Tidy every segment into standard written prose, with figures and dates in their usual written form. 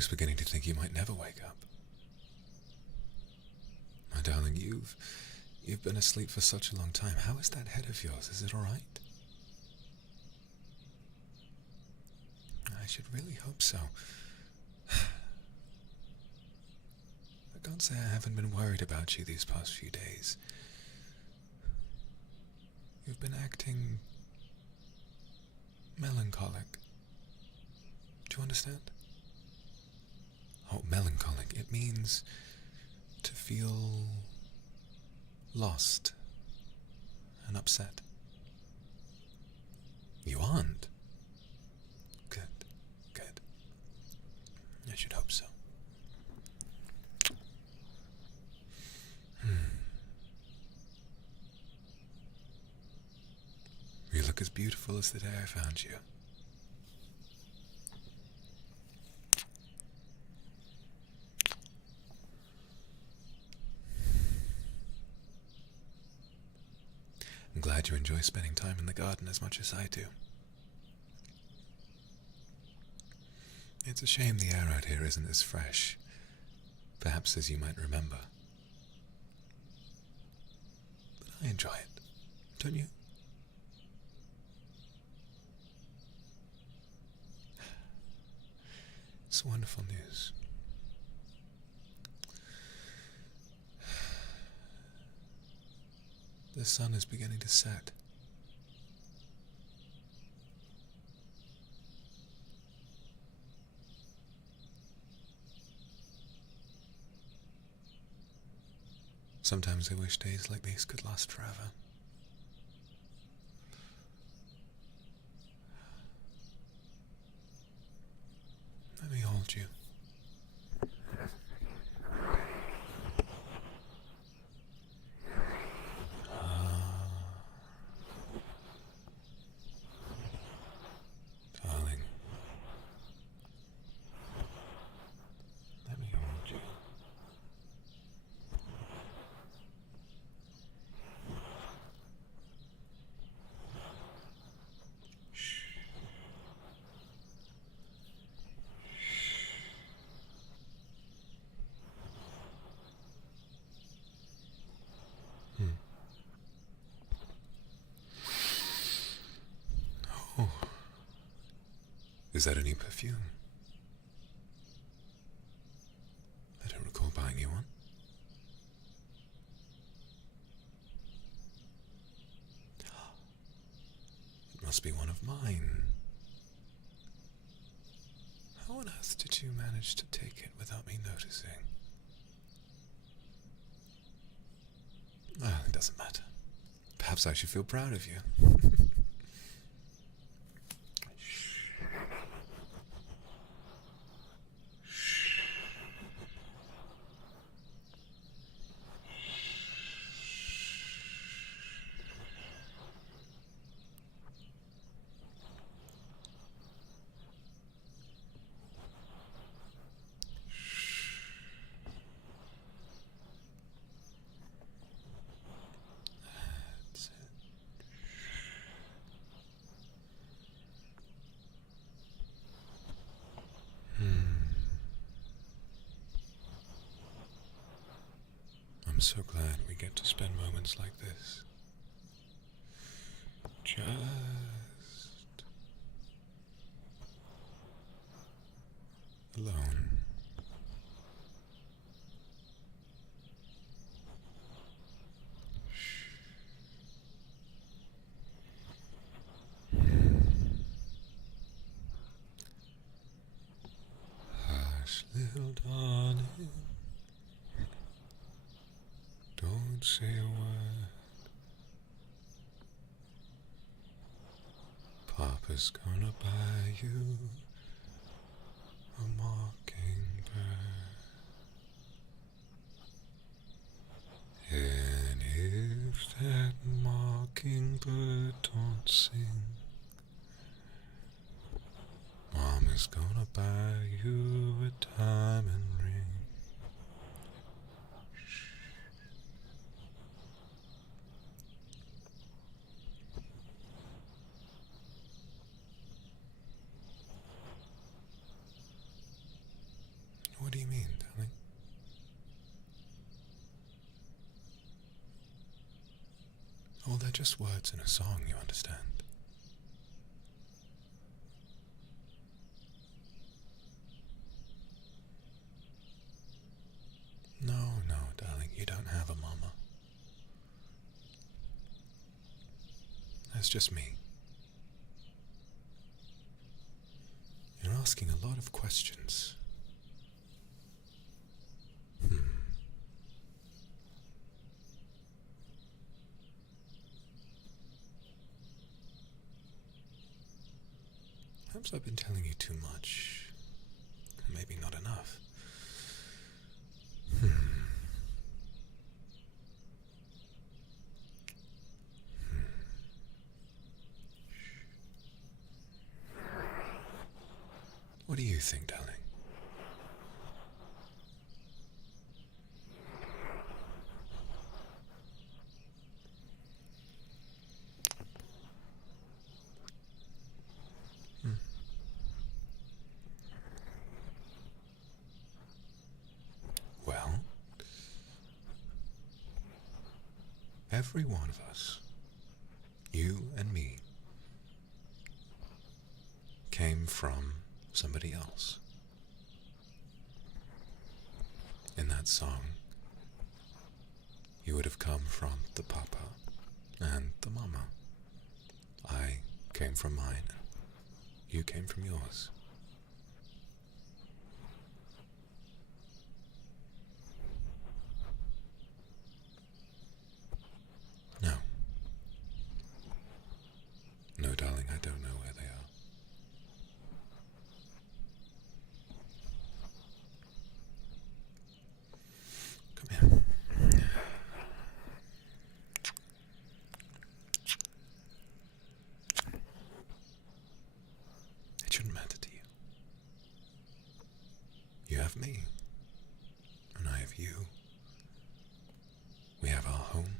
was beginning to think you might never wake up. My darling, you've been asleep for such a long time. How is that head of yours? Is it all right? I should really hope so. I can't say I haven't been worried about you these past few days. You've been acting melancholic. Do you understand? Oh, melancholic. It means to feel lost and upset. You aren't? Good, good. I should hope so. You look as beautiful as the day I found you. I'm glad you enjoy spending time in the garden as much as I do. It's a shame the air out here isn't as fresh, perhaps as you might remember. But I enjoy it, don't you? It's wonderful news. The sun is beginning to set. Sometimes I wish days like these could last forever. Let me hold you. Darling. Let me hold you. Is that a new perfume? I don't recall buying you one. It must be one of mine. How on earth did you manage to take it without me noticing? Well, it doesn't matter. Perhaps I should feel proud of you. I'm so glad we get to spend moments like this. Just alone. Hush, little darling. Don't say a word. Papa's gonna buy you a mockingbird. And if that mockingbird don't sing, Mama's gonna buy you a diamond ring. just words in a song, you understand. No, no, darling, you don't have a mama. That's just me. You're asking a lot of questions. Perhaps I've been telling you too much. Maybe not enough. What do you think, darling? Well, every one of us, you and me, came from somebody else. In that song, you would have come from the papa and the mama. I came from mine, and you came from yours. No. No, darling, I don't know where they are. Come here. It shouldn't matter to you. You have me, and I have you. We have our home,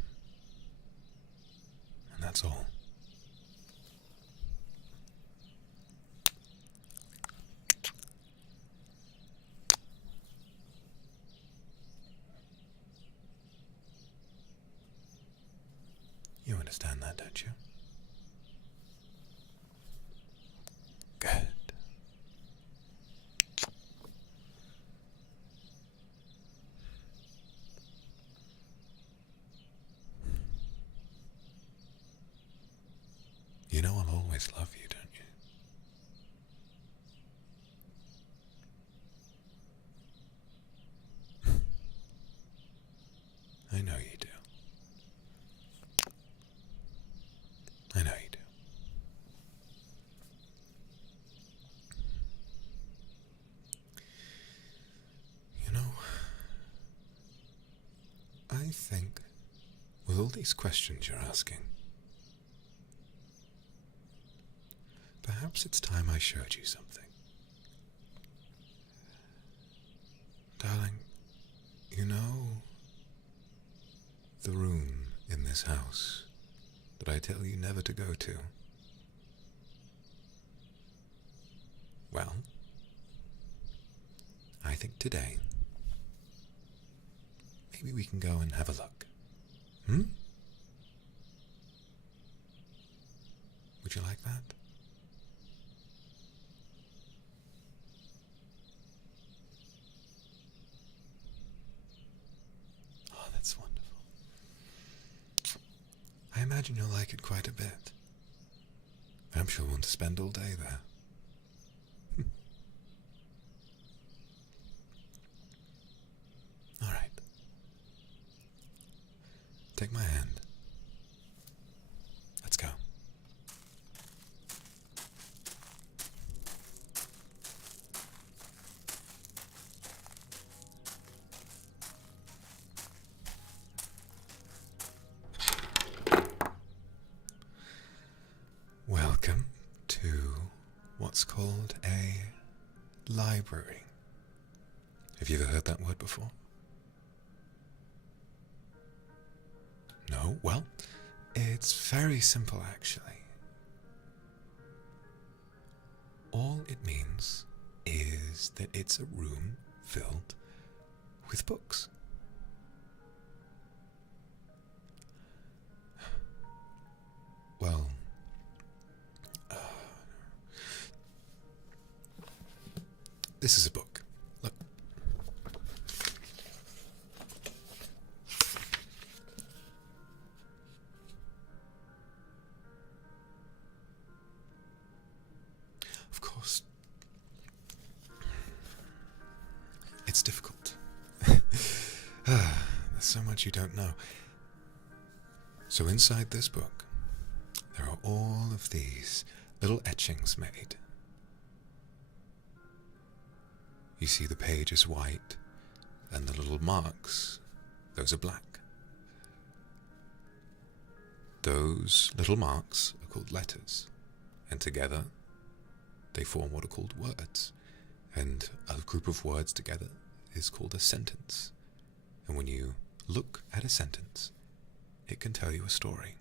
and that's all. You understand that, don't you? Good. You know I'll always love you, don't you? I know you do. I know you do. You know, I think with all these questions you're asking, perhaps it's time I showed you something. Darling, you know the room in this house that I tell you never to go to? Well, I think today, maybe we can go and have a look. Would you like that? Oh, that's wonderful. I imagine you'll like it quite a bit. Perhaps you'll want to spend all day there. All right. Take my hand. Let's go. Welcome to what's called a library. Have you ever heard that word before? No? Well, it's very simple actually. All it means is that it's a room filled with books. Well, this is a book. Look. Of course, it's difficult. There's so much you don't know. So inside this book, there are all of these little etchings made. You see the page is white, and the little marks, those are black. Those little marks are called letters, and together they form what are called words. And a group of words together is called a sentence. And when you look at a sentence, it can tell you a story.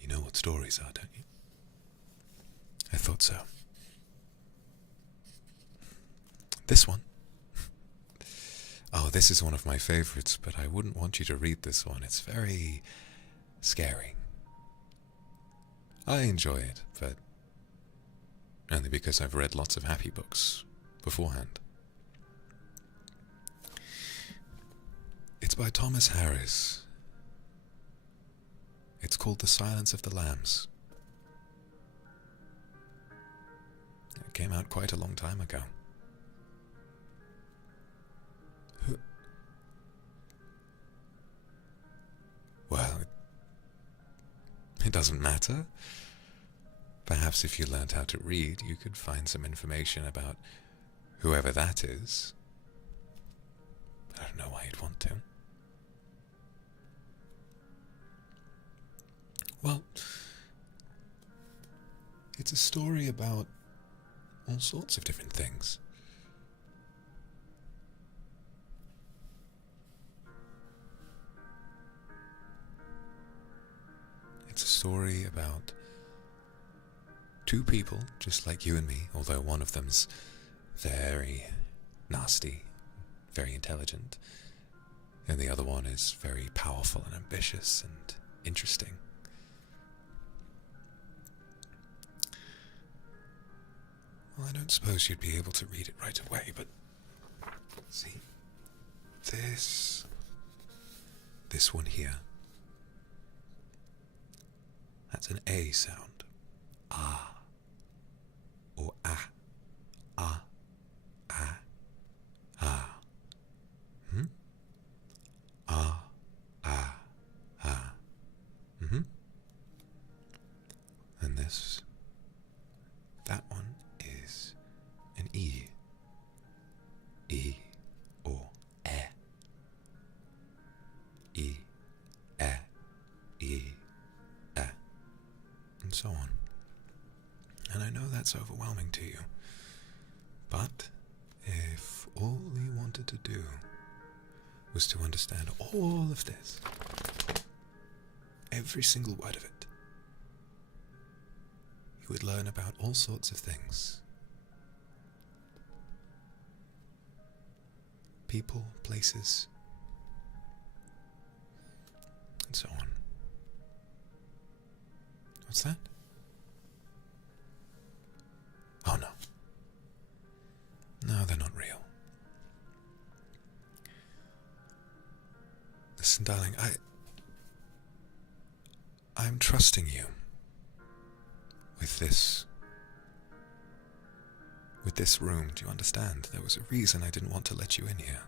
You know what stories are, don't you? I thought so. This one. Oh, this is one of my favorites, but I wouldn't want you to read this one. It's very scary. I enjoy it, but only because I've read lots of happy books beforehand. It's by Thomas Harris. It's called The Silence of the Lambs. It came out quite a long time ago. Well, it doesn't matter. Perhaps if you learned how to read, you could find some information about whoever that is. I don't know why you'd want to. Well, it's a story about all sorts of different things. It's a story about two people, just like you and me, although one of them's very nasty, very intelligent, and the other one is very powerful and ambitious and interesting. Well, I don't suppose you'd be able to read it right away, but see, this one here, that's an A sound. Ah. Or ah. Ah. Ah. Ah. Ah. Ah. Ah. And that one is an E. E or E. E. E. E. E. And so on. And I know that's overwhelming to you. But if all you wanted to do was to understand all of this, every single word of it, you would learn about all sorts of things. People, places, and so on. What's that? Oh no. No, they're not real. Listen, darling, I'm trusting you with this room. Do you understand? There was a reason I didn't want to let you in here.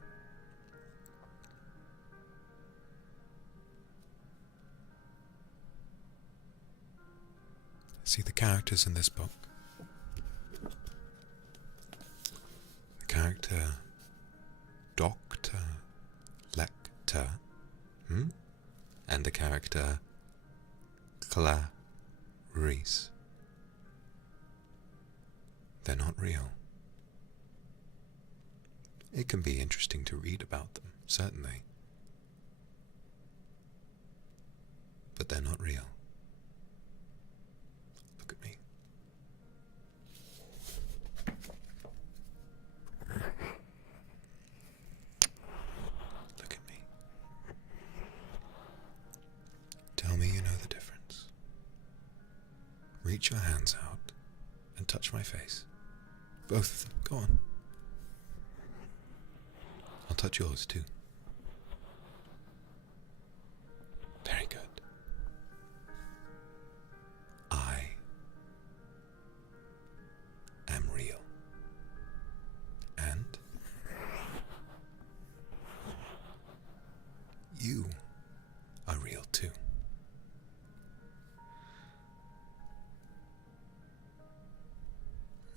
See the characters in this book? The character Dr. Lecter, and the character Clarice. They're not real. It can be interesting to read about them, certainly. But they're not real. Look at me. Look at me. Tell me you know the difference. reach your hands out and touch my face. Both of them. Go on. I'll touch yours too. Very good. I am real. And you are real too.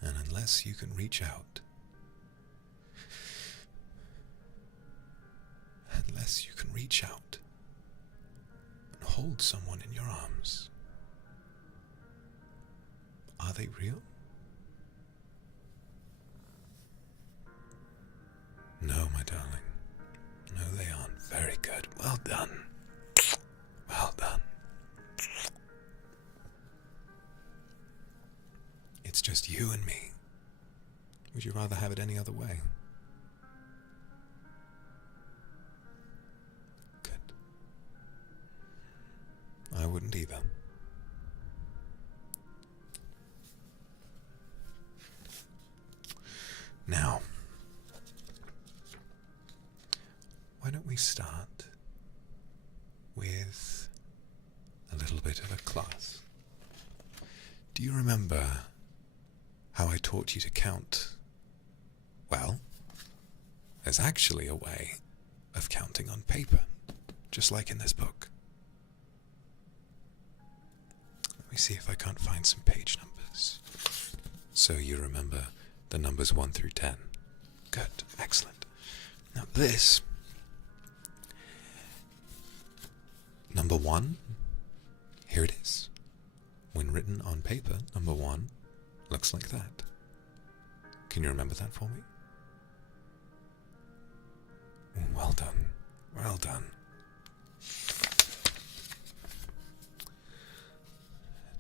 And unless you can reach out, and hold someone in your arms, are they real? No, my darling. No, they aren't. Very good. Well done. Well done. It's just you and me. Would you rather have it any other way? Good. I wouldn't either. Now, why don't we start with a little bit of a class? Do you remember how I taught you to count? Well, there's actually a way of counting on paper, just like in this book. Let me see if I can't find some page numbers. So you remember the numbers 1 through 10. Good, excellent. Now this, number 1, here it is. When written on paper, number 1 looks like that. Can you remember that for me? Well done. Well done.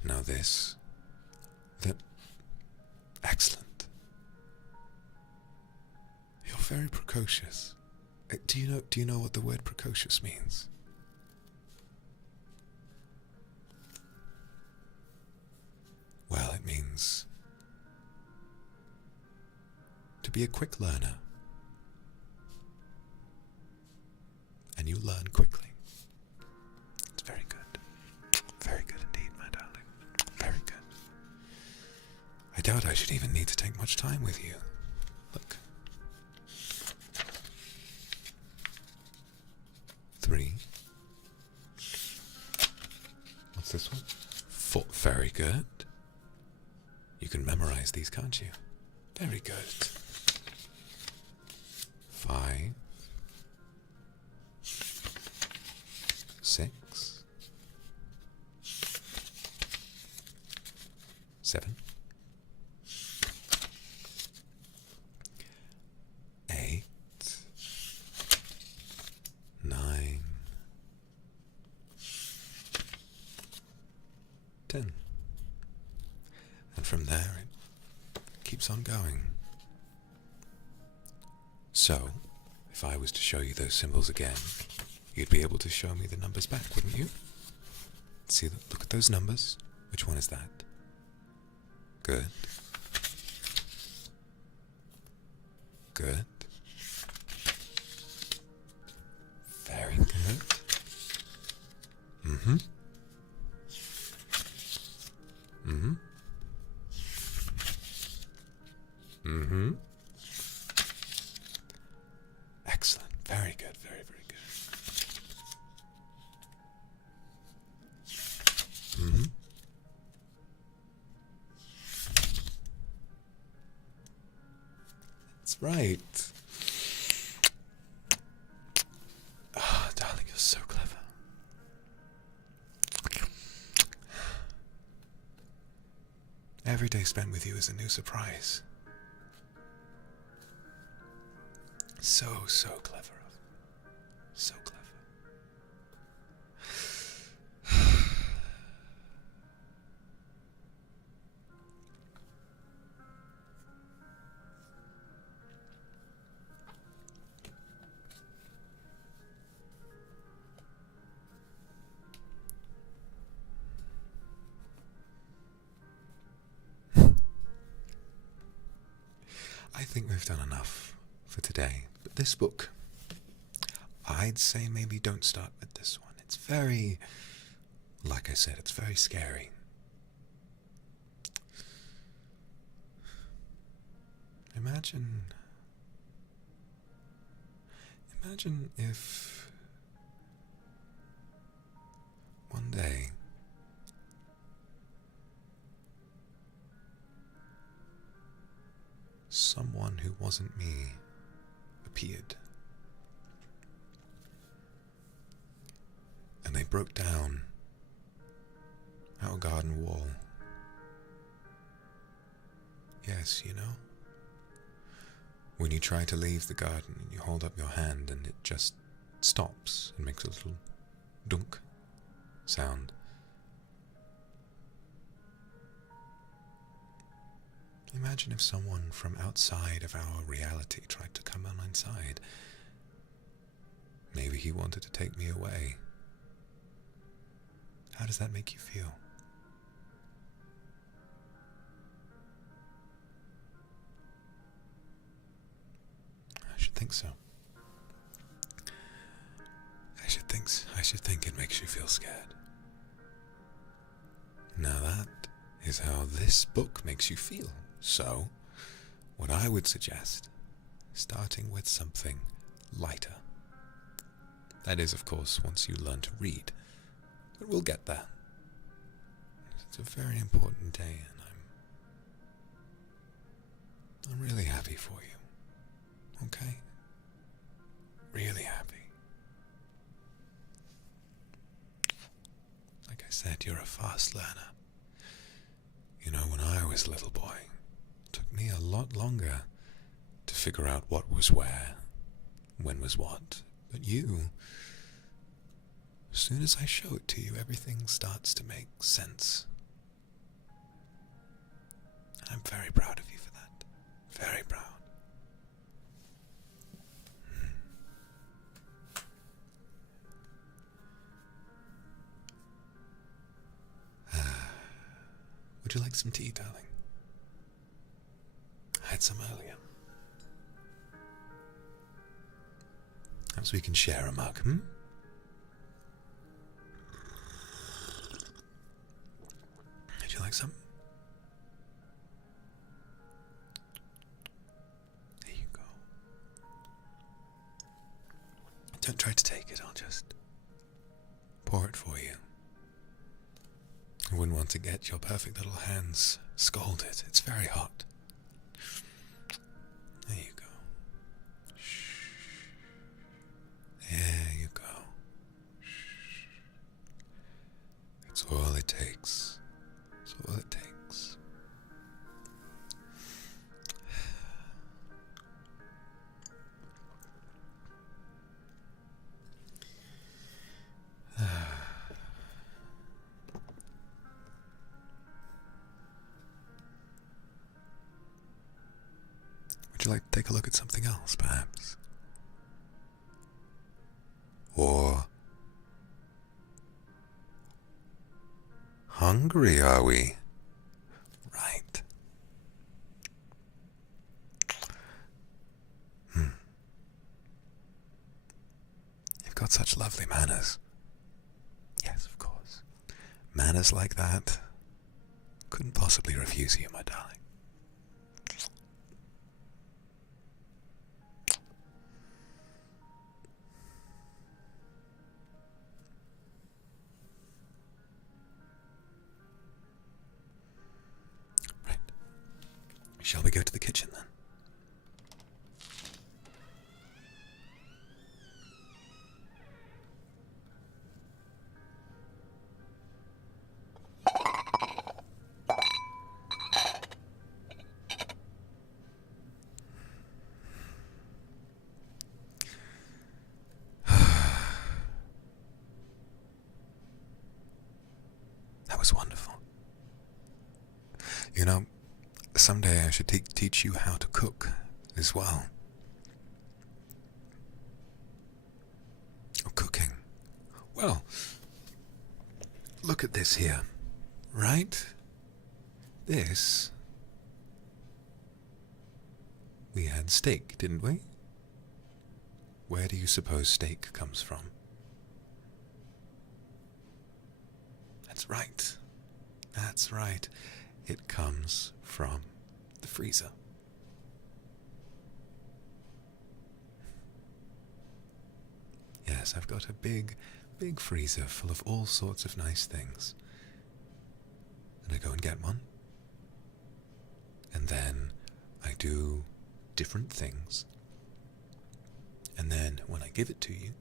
Now this. Excellent. You're very precocious. Do you know what the word precocious means? Well, it means to be a quick learner. And you learn quickly. It's very good. Very good indeed, my darling. Very good. I doubt I should even need to take much time with you. Look. 3. What's this one? 4. Very good. You can memorize these, can't you? Very good. 5. 6. 7. 8. 9. 10. And from there it keeps on going. So, if I was to show you those symbols again, you'd be able to show me the numbers back, wouldn't you? See, look at those numbers. Which one is that? Good. Good. Very good. Mm-hmm. Mm-hmm. Mm-hmm. Excellent. Very good. Very, very good. Mm-hmm. That's right. Ah, darling, you're so clever. Every day spent with you is a new surprise. So clever. So clever. I think we've done enough for today. But this book, I'd say maybe don't start with this one. It's very, like I said, it's very scary. Imagine if one day someone who wasn't me appeared, and they broke down our garden wall. Yes, you know? When you try to leave the garden and you hold up your hand and it just stops and makes a little dunk sound. Imagine if someone from outside of our reality tried to come on inside. Maybe he wanted to take me away. How does that make you feel? I should think so. I should think it makes you feel scared. Now that is how this book makes you feel. So, what I would suggest, starting with something lighter. That is, of course, once you learn to read. But we'll get there. It's a very important day, and I'm really happy for you. Okay? Really happy. Like I said, you're a fast learner. You know, when I was a little boy, it took me a lot longer to figure out what was where, when was what. But you, as soon as I show it to you, everything starts to make sense. I'm very proud of you for that. Very proud. Would you like some tea, darling? I had some earlier. Perhaps we can share a mug, Would you like some? There you go. Don't try to take it, I'll just pour it for you. I wouldn't want to get your perfect little hands scalded. It's very hot. There you go. Shh. There you go. Shh. It's all it takes. It's all it takes. Would you like to take a look at something else, perhaps? Or hungry, are we? Right. You've got such lovely manners. Yes, of course. Manners like that couldn't possibly refuse you, my darling. Shall we go to the kitchen then? That was wonderful. You know, someday I should teach you how to cook as well. Oh, cooking. Well, look at this here, right? This had steak, didn't we? Where do you suppose steak comes from? That's right. That's right. It comes from the freezer. Yes, I've got a big freezer full of all sorts of nice things. And I go and get one. And then I do different things. And then when I give it to you,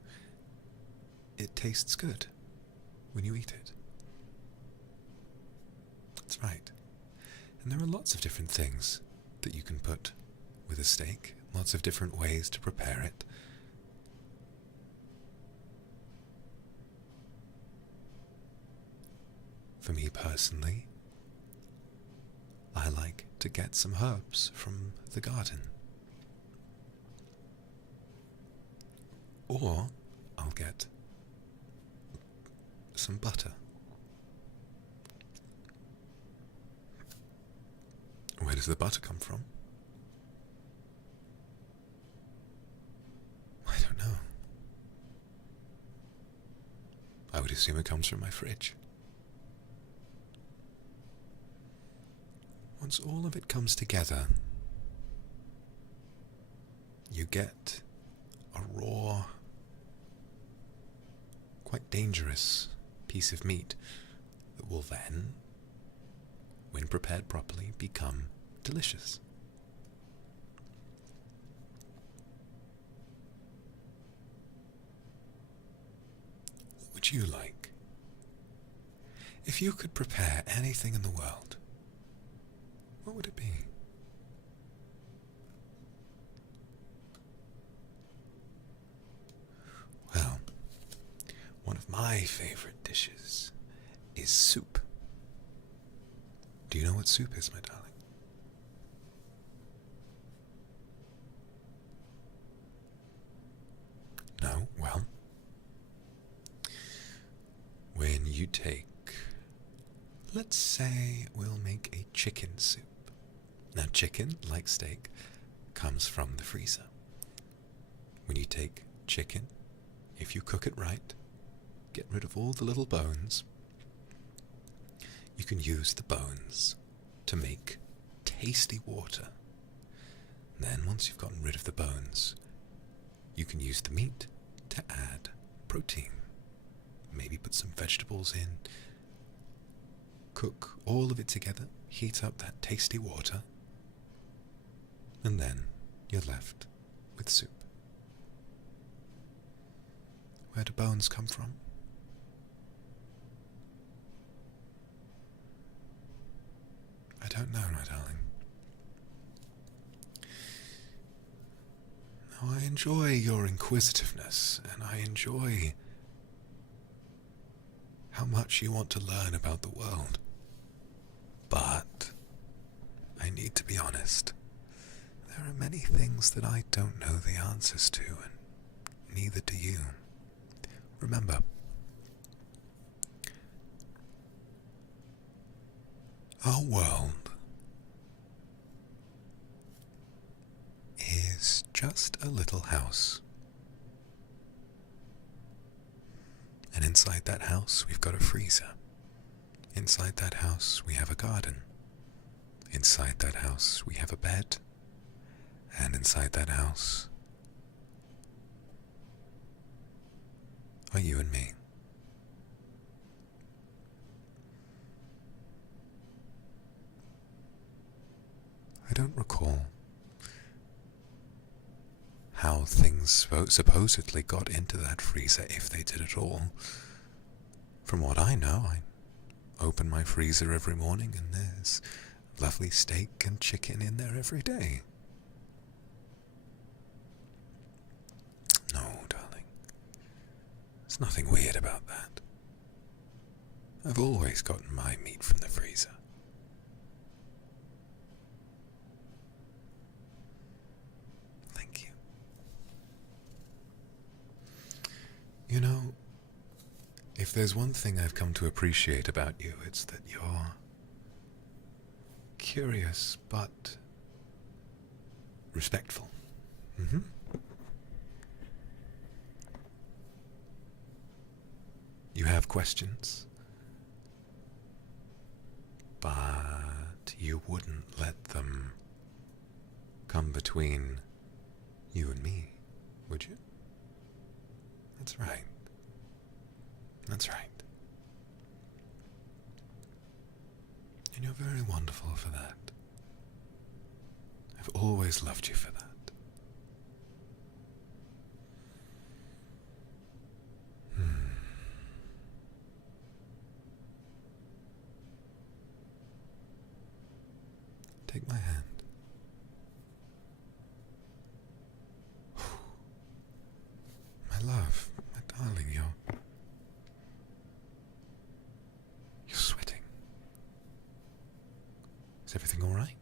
it tastes good when you eat it. That's right. And there are lots of different things that you can put with a steak, lots of different ways to prepare it. For me personally, I like to get some herbs from the garden. Or I'll get some butter. Where does the butter come from? I don't know. I would assume it comes from my fridge. Once all of it comes together, you get a raw, quite dangerous piece of meat that will then, when prepared properly, become delicious. What would you like? If you could prepare anything in the world, what would it be? Well, one of my favorite dishes is soup. Do you know what soup is, my darling? No? Well, when you take, let's say we'll make a chicken soup. Now, chicken, like steak, comes from the freezer. When you take chicken, if you cook it right, get rid of all the little bones, you can use the bones to make tasty water. Then, once you've gotten rid of the bones, you can use the meat to add protein. Maybe put some vegetables in, cook all of it together, heat up that tasty water, and then you're left with soup. Where do bones come from? I don't know, my darling. Now, I enjoy your inquisitiveness, and I enjoy how much you want to learn about the world. But I need to be honest. There are many things that I don't know the answers to, and neither do you. Remember, our world is just a little house. And inside that house, we've got a freezer. Inside that house, we have a garden. Inside that house, we have a bed. And inside that house are you and me. I don't recall how things supposedly got into that freezer, if they did at all. From what I know, I open my freezer every morning and there's lovely steak and chicken in there every day. No, darling. There's nothing weird about that. I've always gotten my meat from the freezer. Thank you. You know, if there's one thing I've come to appreciate about you, it's that you're curious but respectful. Mm-hmm. You have questions, but you wouldn't let them come between you and me, would you? That's right. That's right. And you're very wonderful for that. I've always loved you for that. Take my hand. My love, my darling, you're sweating. Is everything all right?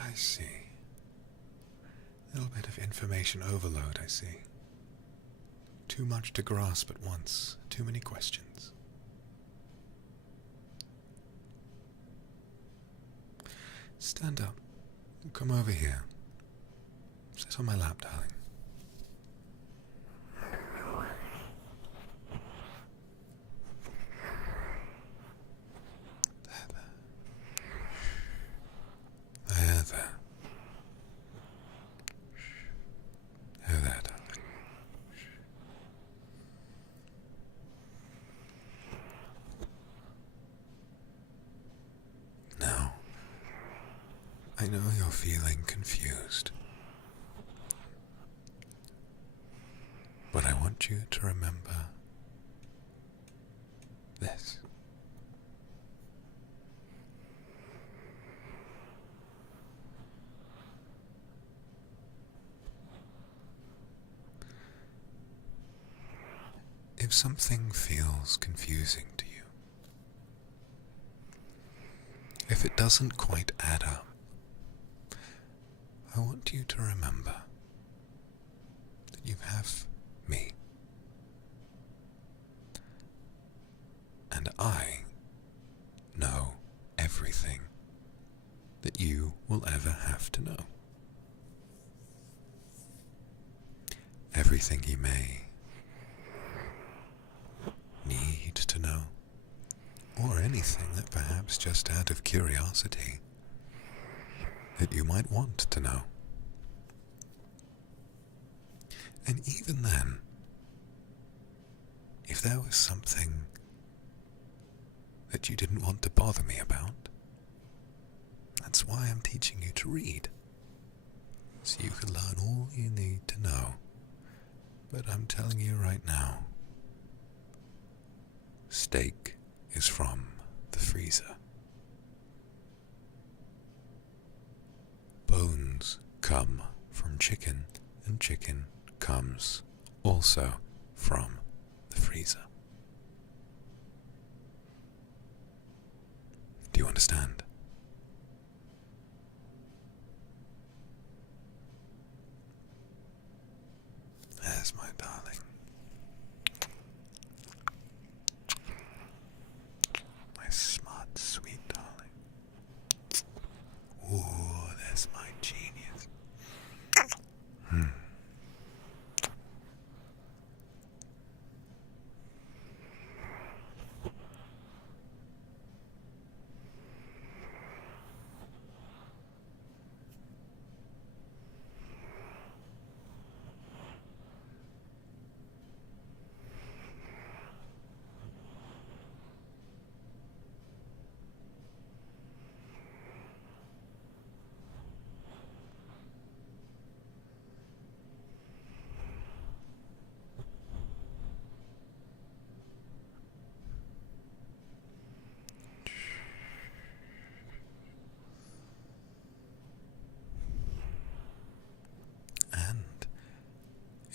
I see. A little bit of information overload, I see. Too much to grasp at once. Too many questions. Stand up. Come over here. Sit on my lap, darling. I know you're feeling confused, but I want you to remember this. If something feels confusing to you, if it doesn't quite add up, I want you to remember that you have me. And I know everything that you will ever have to know. Everything you may need to know, or anything that perhaps just out of curiosity that you might want to know. And even then, if there was something that you didn't want to bother me about, that's why I'm teaching you to read, so you can learn all you need to know. But I'm telling you right now, steak is from the freezer. Bones come from chicken, and chicken comes also from the freezer. Do you understand? There's my darling. My smart, sweet darling. Ooh, there's my genius.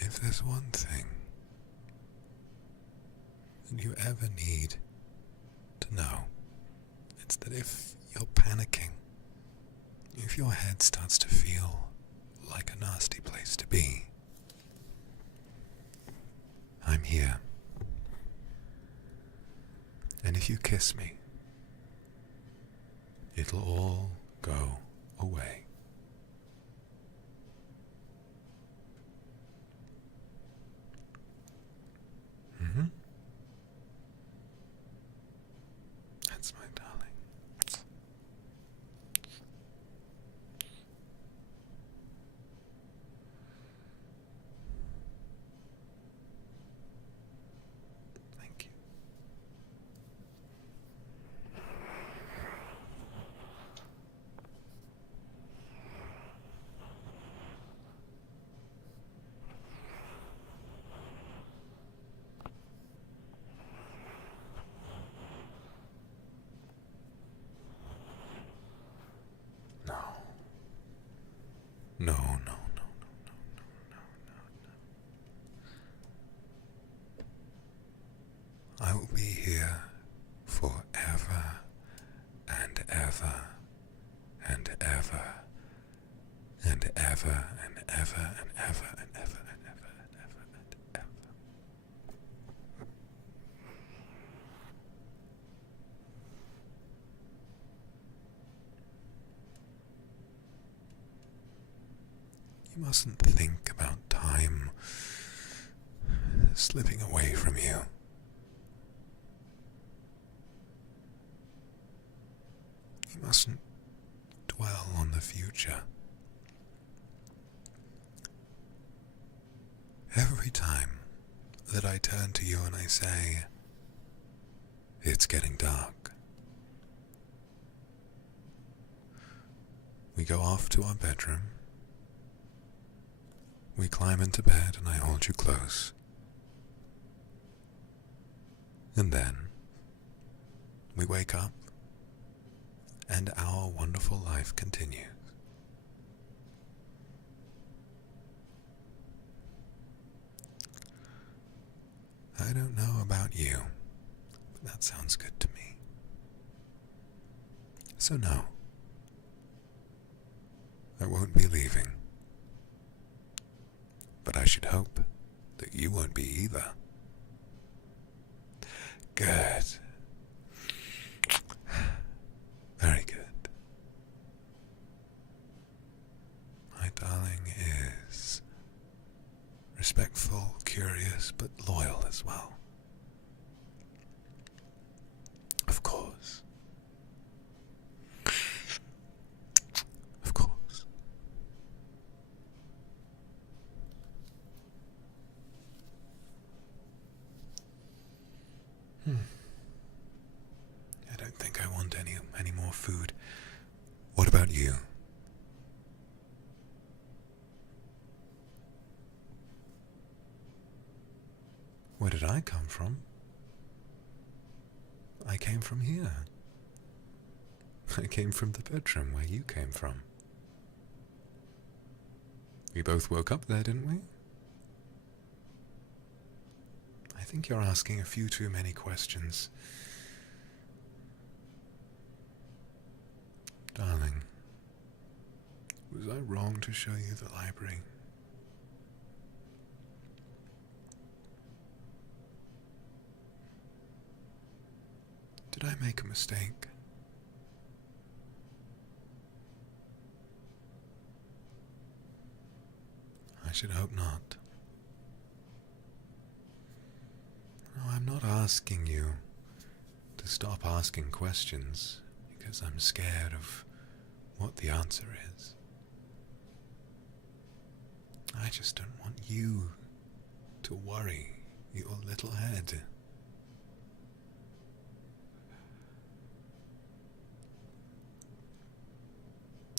If there's one thing that you ever need to know, it's that if you're panicking, if your head starts to feel like a nasty place to be. I'm here. And if you kiss me, it'll all go away. That's my darling. Thank you. No, no, no, no, no, no, no, no. I will be here forever and ever and ever and ever and ever and ever and ever and ever and ever and ever. You mustn't think about time slipping away from you. You mustn't dwell on the future. Every time that I turn to you and I say, it's getting dark, we go off to our bedroom. We climb into bed and I hold you close. And then we wake up and our wonderful life continues. I don't know about you, but that sounds good to me. So no, I won't be leaving. But I should hope that you won't be either. Good. Very good. My darling is respectful, curious, but loyal as well. Of course. Of course. I don't think I want any more food. What about you? Where did I come from? I came from here. I came from the bedroom where you came from. We both woke up there, didn't we? I think you're asking a few too many questions. Darling, was I wrong to show you the library? Did I make a mistake? I should hope not. No, I'm not asking you to stop asking questions because I'm scared of what the answer is. I just don't want you to worry your little head.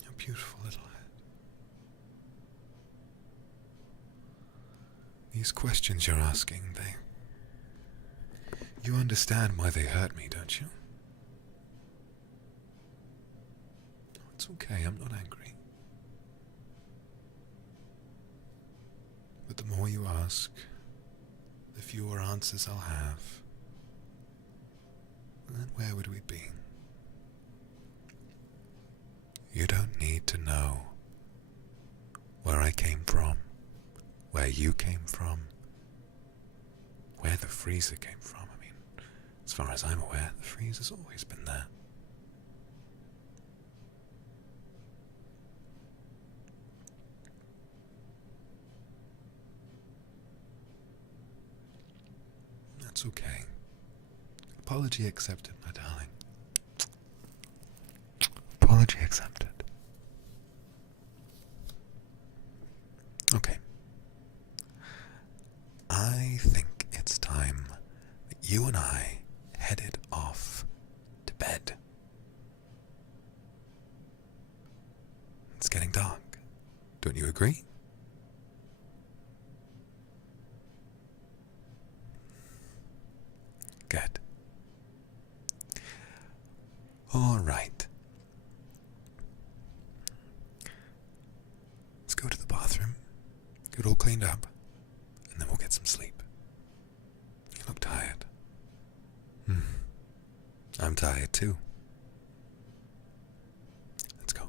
Your beautiful little head. These questions you're asking, you understand why they hurt me, don't you? It's okay, I'm not angry. But the more you ask, the fewer answers I'll have. And then where would we be? You don't need to know where I came from, where you came from, where the freezer came from. I mean, as far as I'm aware, the freezer's always been there. That's okay. Apology accepted, my darling. Apology accepted. Okay. I think it's time that you and I headed off to bed. It's getting dark. Don't you agree? Good. All right. Let's go to the bathroom, get all cleaned up, and then we'll get some sleep. You look tired. I'm tired too. Let's go.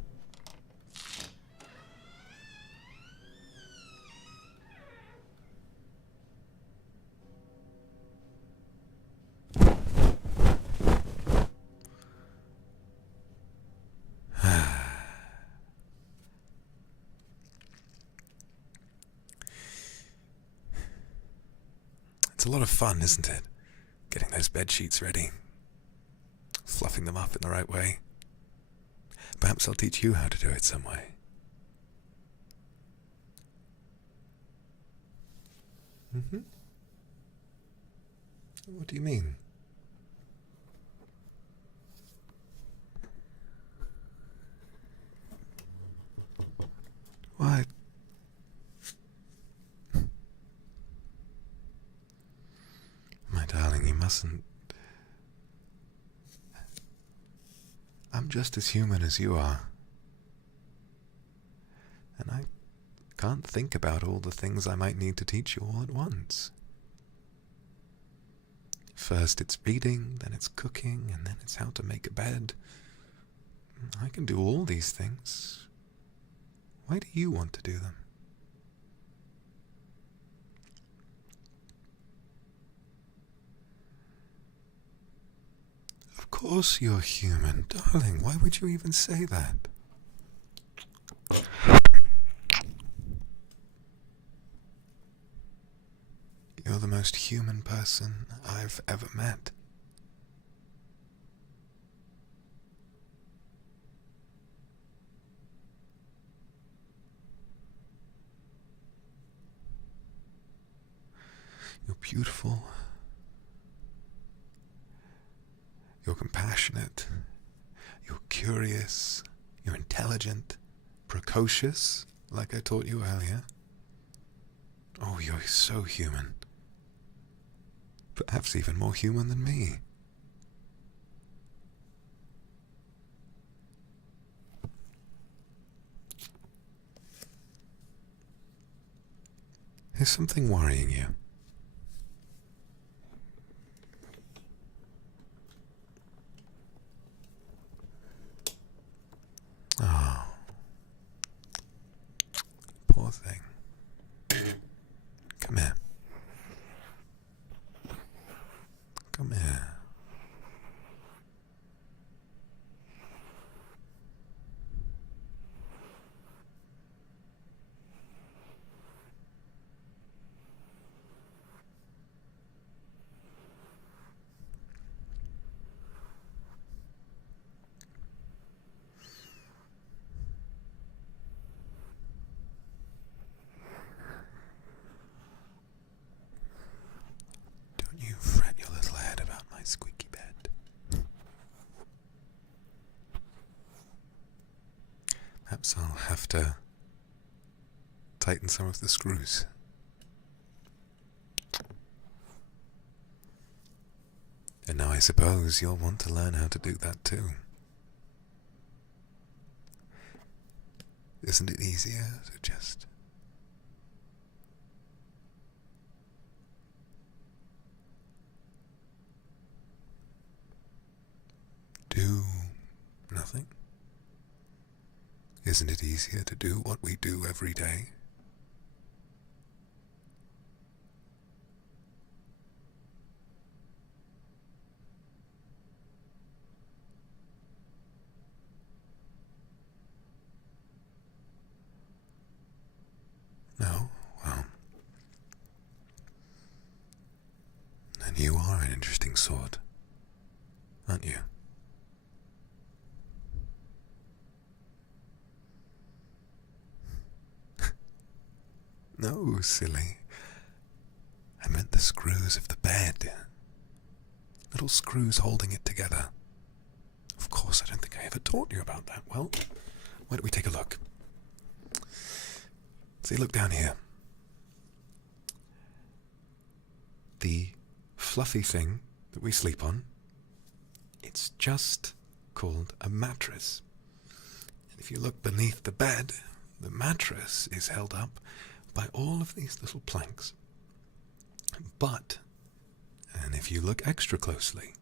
It's a lot of fun, isn't it? Getting those bed sheets ready, fluffing them up in the right way. Perhaps I'll teach you how to do it some way. What do you mean? What? My darling, you mustn't. I'm just as human as you are. And I can't think about all the things I might need to teach you all at once. First it's reading, then it's cooking, and then it's how to make a bed. I can do all these things. Why do you want to do them? Of course you're human, darling. Why would you even say that? You're the most human person I've ever met. You're beautiful. You're compassionate. You're curious. You're intelligent. Precocious, like I taught you earlier. Oh, you're so human. Perhaps even more human than me. Is something worrying you? Oh, poor thing. Come here. Come here. Don't you fret your little head about my squeaky bed. Perhaps I'll have to tighten some of the screws. And now I suppose you'll want to learn how to do that too. Isn't it easier to just do nothing? Isn't it easier to do what we do every day? No? Well, then you are an interesting sort, aren't you? No, silly. I meant the screws of the bed. Little screws holding it together. Of course, I don't think I ever taught you about that. Well, why don't we take a look? See, look down here. The fluffy thing that we sleep on, it's just called a mattress. And if you look beneath the bed, the mattress is held up by all of these little planks. But, and if you look extra closely,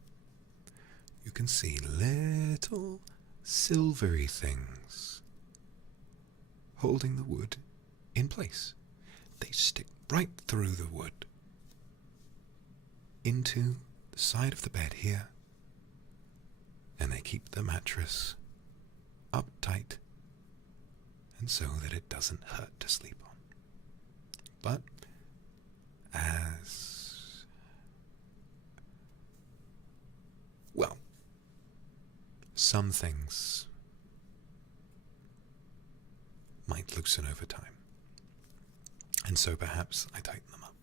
you can see little silvery things holding the wood in place. They stick right through the wood into the side of the bed here, and they keep the mattress up tight and so that it doesn't hurt to sleep on. But as well, some things might loosen over time, and so perhaps I tighten them up.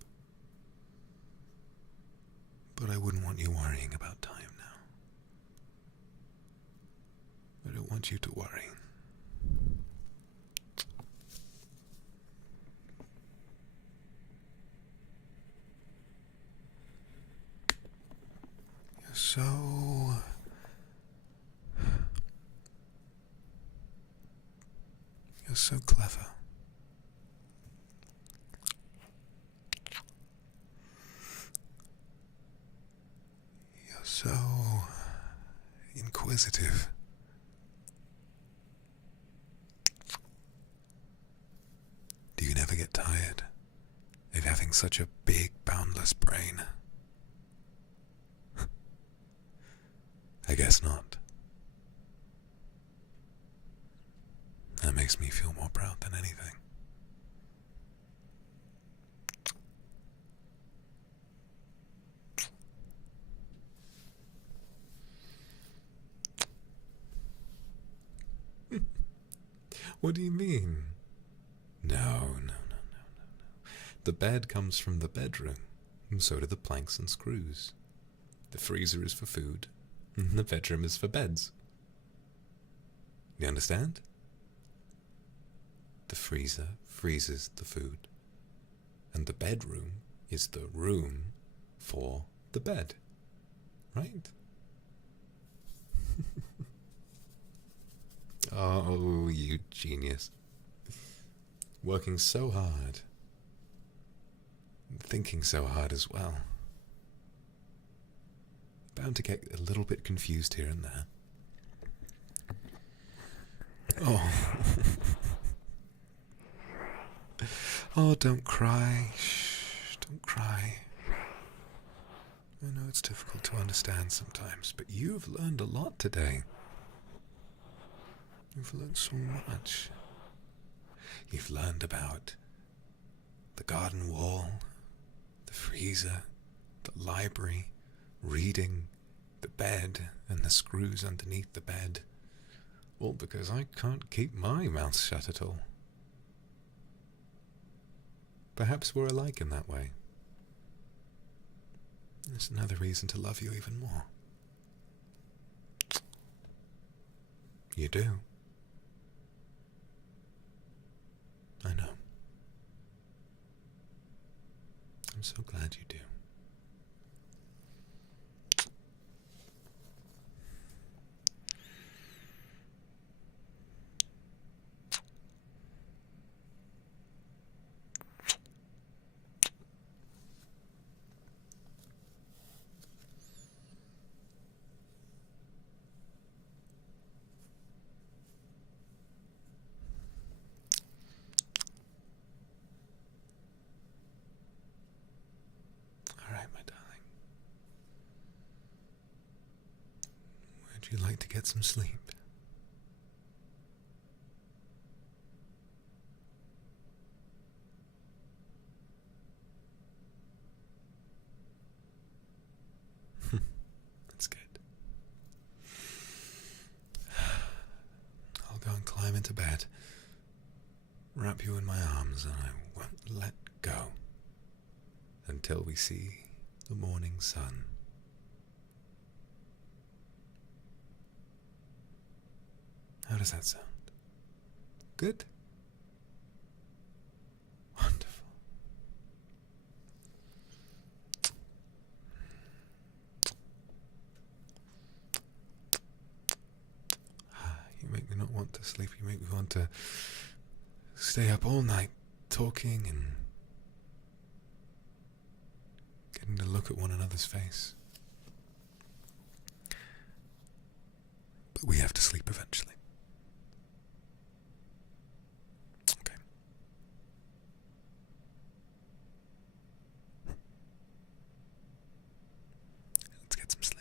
But I wouldn't want you worrying about time now. I don't want you to worry. You're so clever. You're so inquisitive. Do you never get tired of having such a big, boundless brain? I guess not. That makes me feel more proud than anything. What do you mean? No. The bed comes from the bedroom, and so do the planks and screws. The freezer is for food, and the bedroom is for beds. You understand? The freezer freezes the food, and the bedroom is the room for the bed, right? Oh, you genius. Working so hard. Thinking so hard as well. Bound to get a little bit confused here and there. Oh. Oh, don't cry. Shh, don't cry. I know it's difficult to understand sometimes, but you've learned a lot today. You've learned so much. You've learned about the garden wall, the freezer, the library, reading, the bed, and the screws underneath the bed. All because I can't keep my mouth shut at all. Perhaps we're alike in that way. That's another reason to love you even more. You do. I know. I'm so glad you do. Would you like to get some sleep? That's good. I'll go and climb into bed, wrap you in my arms, and I won't let go until we see the morning sun. How does that sound? Good? Wonderful. You make me not want to sleep. You make me want to stay up all night talking and getting to look at one another's face. But we have to sleep eventually. Okay. Let's get some sleep.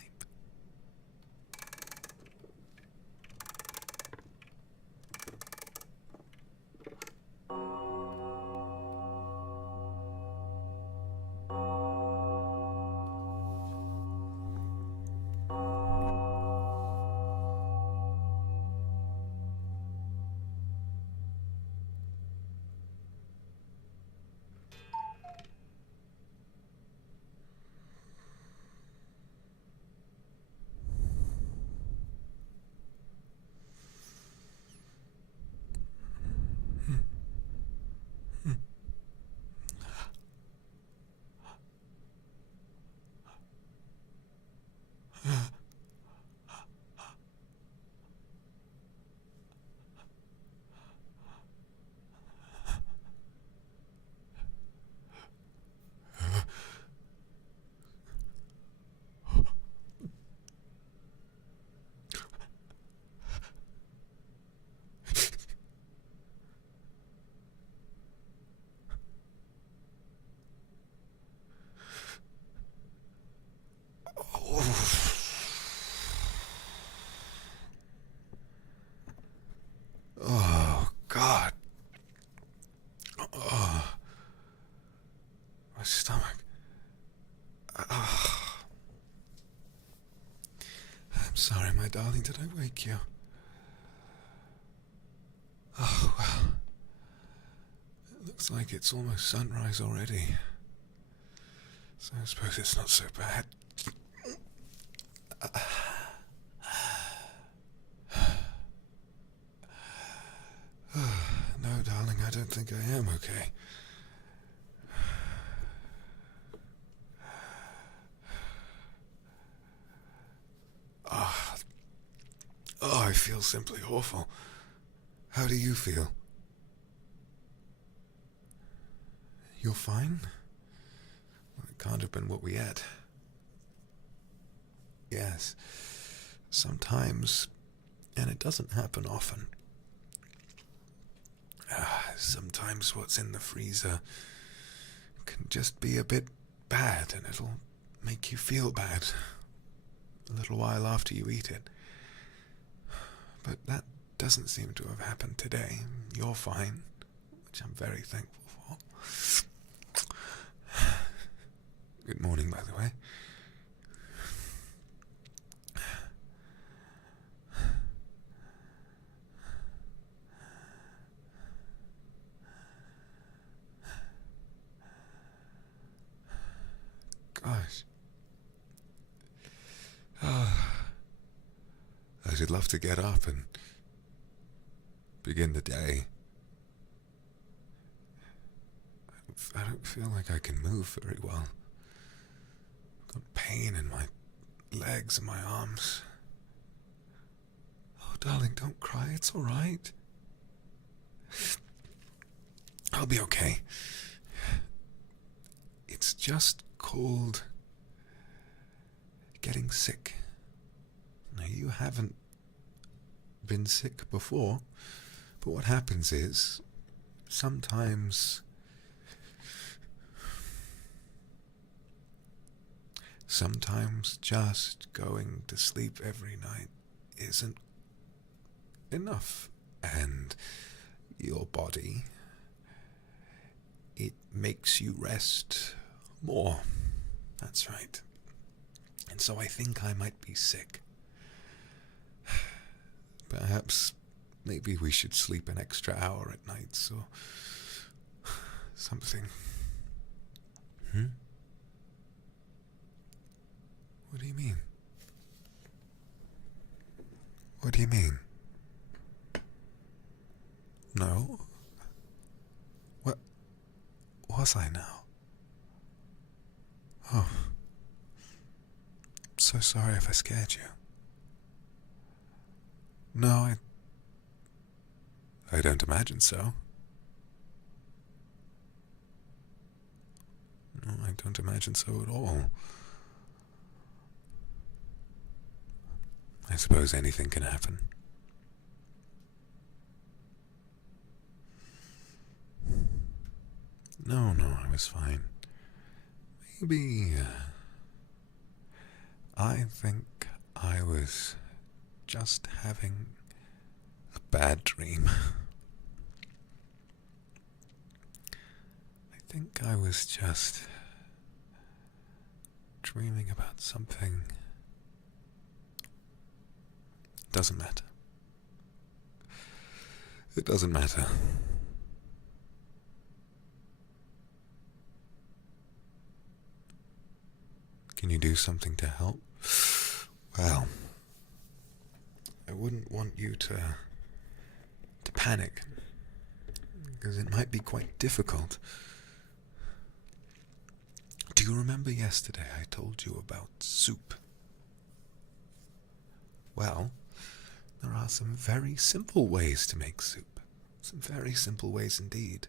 Oh, God. Oh, my stomach. Oh. I'm sorry, my darling. Did I wake you? Oh, well. It looks like it's almost sunrise already. So I suppose it's not so bad. No, darling, I don't think I am okay. Oh, I feel simply awful. How do you feel? You're fine? Well, it can't have been what we ate. Yes, sometimes, and it doesn't happen often. Sometimes what's in the freezer can just be a bit bad, and it'll make you feel bad a little while after you eat it. But that doesn't seem to have happened today. You're fine, which I'm very thankful for. Good morning, by the way. Gosh. I should love to get up and begin the day. I don't feel like I can move very well. I've got pain in my legs and my arms. Oh, darling, don't cry. It's all right. I'll be okay. It's just called getting sick. Now, you haven't been sick before, but what happens is sometimes just going to sleep every night isn't enough, and your body, it makes you rest more. That's right. And so I think I might be sick. Perhaps, maybe we should sleep an extra hour at nights or something. What do you mean? What do you mean? No? What was I now? Oh. So sorry if I scared you. No, I don't imagine so. No, I don't imagine so at all. I suppose anything can happen. No, I was fine. Maybe, I think I was just having a bad dream. I think I was just dreaming about something. Doesn't matter. It doesn't matter. Can you do something to help? Well, I wouldn't want you to panic, because it might be quite difficult. Do you remember yesterday I told you about soup? Well, there are some very simple ways to make soup. Some very simple ways indeed.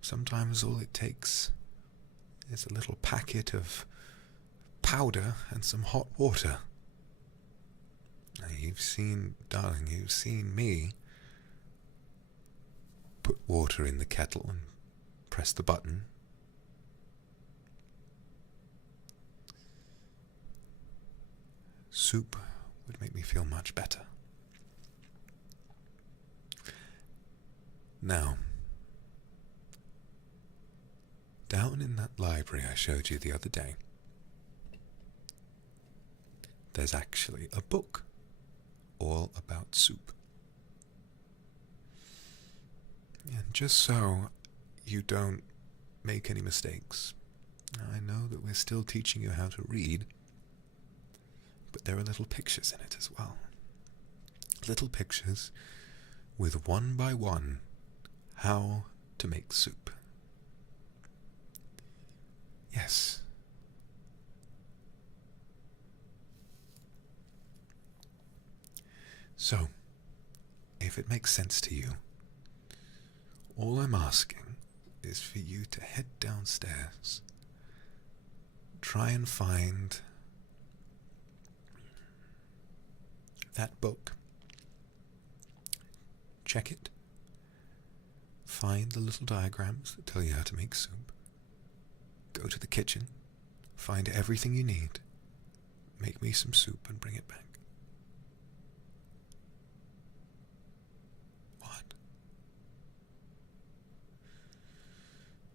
Sometimes all it takes is a little packet of powder and some hot water. Now, you've seen, darling, you've seen me put water in the kettle and press the button. Soup would make me feel much better. Now, down in that library I showed you the other day, there's actually a book all about soup. And just so you don't make any mistakes, I know that we're still teaching you how to read, but there are little pictures in it as well. Little pictures with one by one how to make soup. Yes. So, if it makes sense to you, all I'm asking is for you to head downstairs, try and find that book, check it, find the little diagrams that tell you how to make soup, go to the kitchen, find everything you need, make me some soup and bring it back. What?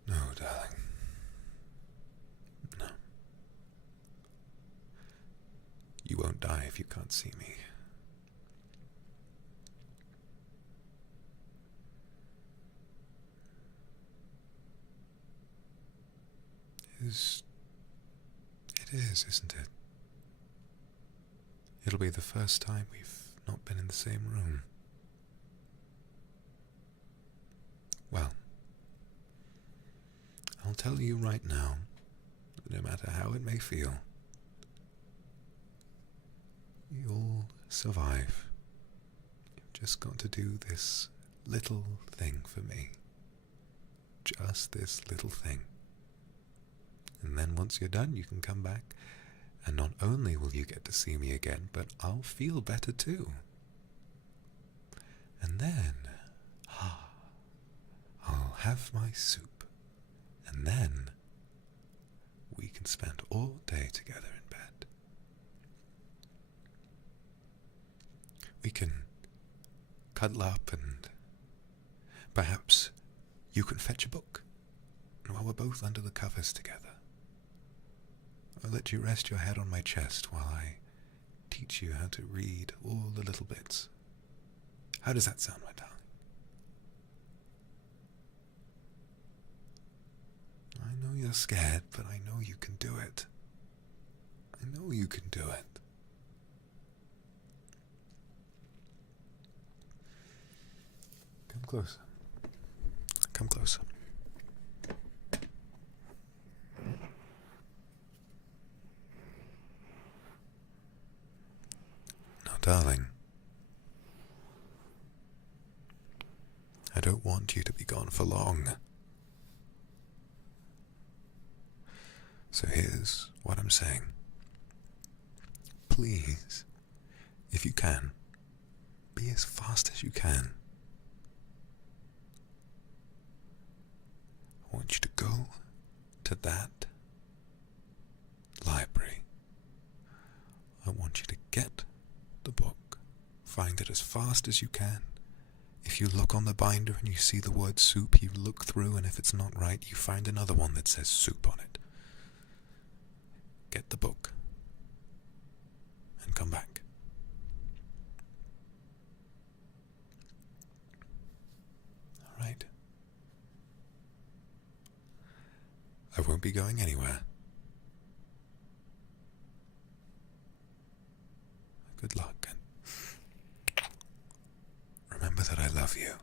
No, darling. No. You won't die if you can't see me. It is, isn't it? It'll be the first time we've not been in the same room. Well, I'll tell you right now, no matter how it may feel, you'll survive. You've just got to do this little thing for me. Just this little thing. And then once you're done, you can come back, and not only will you get to see me again, but I'll feel better too. And then, I'll have my soup, and then we can spend all day together in bed. We can cuddle up and perhaps you can fetch a book while we're both under the covers together. I'll let you rest your head on my chest while I teach you how to read all the little bits. How does that sound, my darling? I know you're scared, but I know you can do it. I know you can do it. Come closer. Come closer. Now, darling, I don't want you to be gone for long. So here's what I'm saying. Please, if you can, be as fast as you can. I want you to go to that library. I want you to get the book. Find it as fast as you can. If you look on the binder and you see the word soup, you look through, and if it's not right, you find another one that says soup on it. Get the book and come back. All right. I won't be going anywhere. Good luck, and remember that I love you.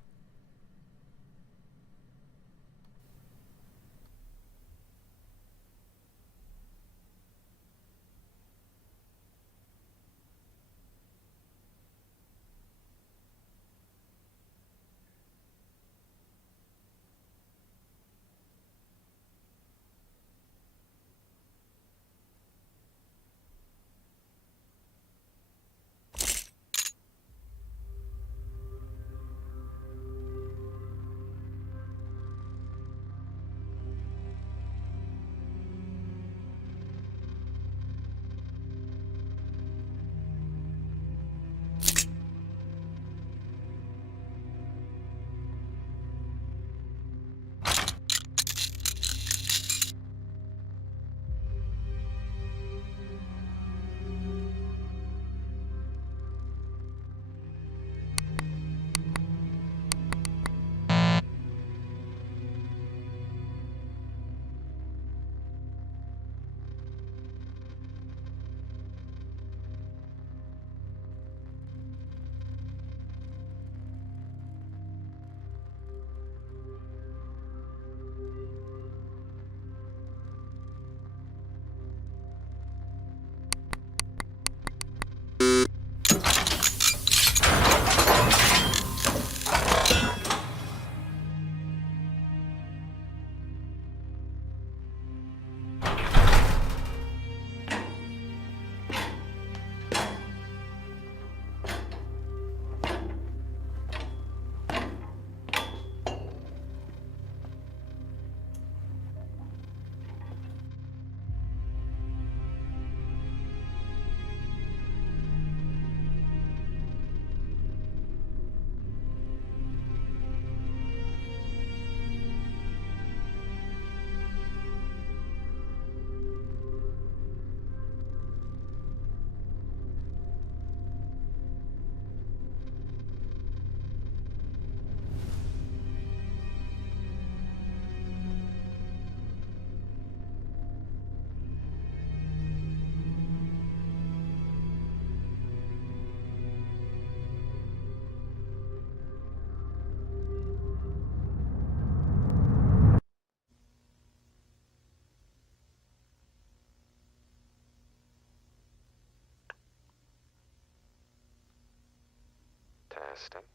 Testing.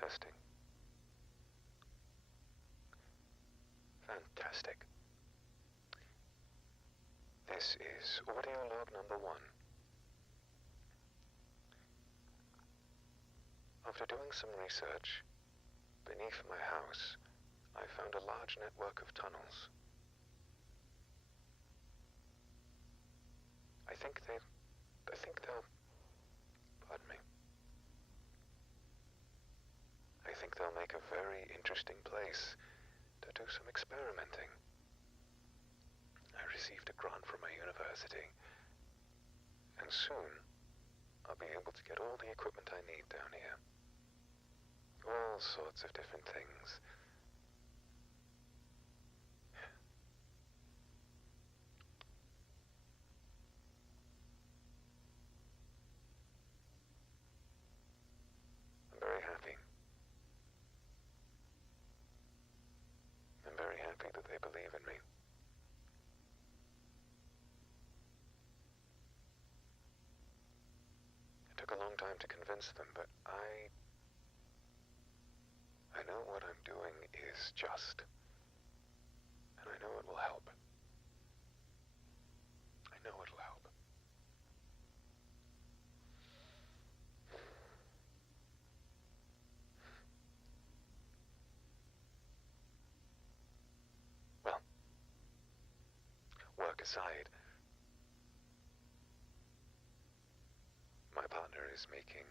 Testing. Fantastic. This is audio log number 1. After doing some research, beneath my house, I found a large network of tunnels. I think they're think they'll make a very interesting place to do some experimenting. I received a grant from my university, and soon I'll be able to get all the equipment I need down here. All sorts of different things. I'm very happy. I'm very happy that they believe in me. It took a long time to convince them, but I know what I'm doing is just, and I know it will help. I know it'll help. Well, work aside, my partner is making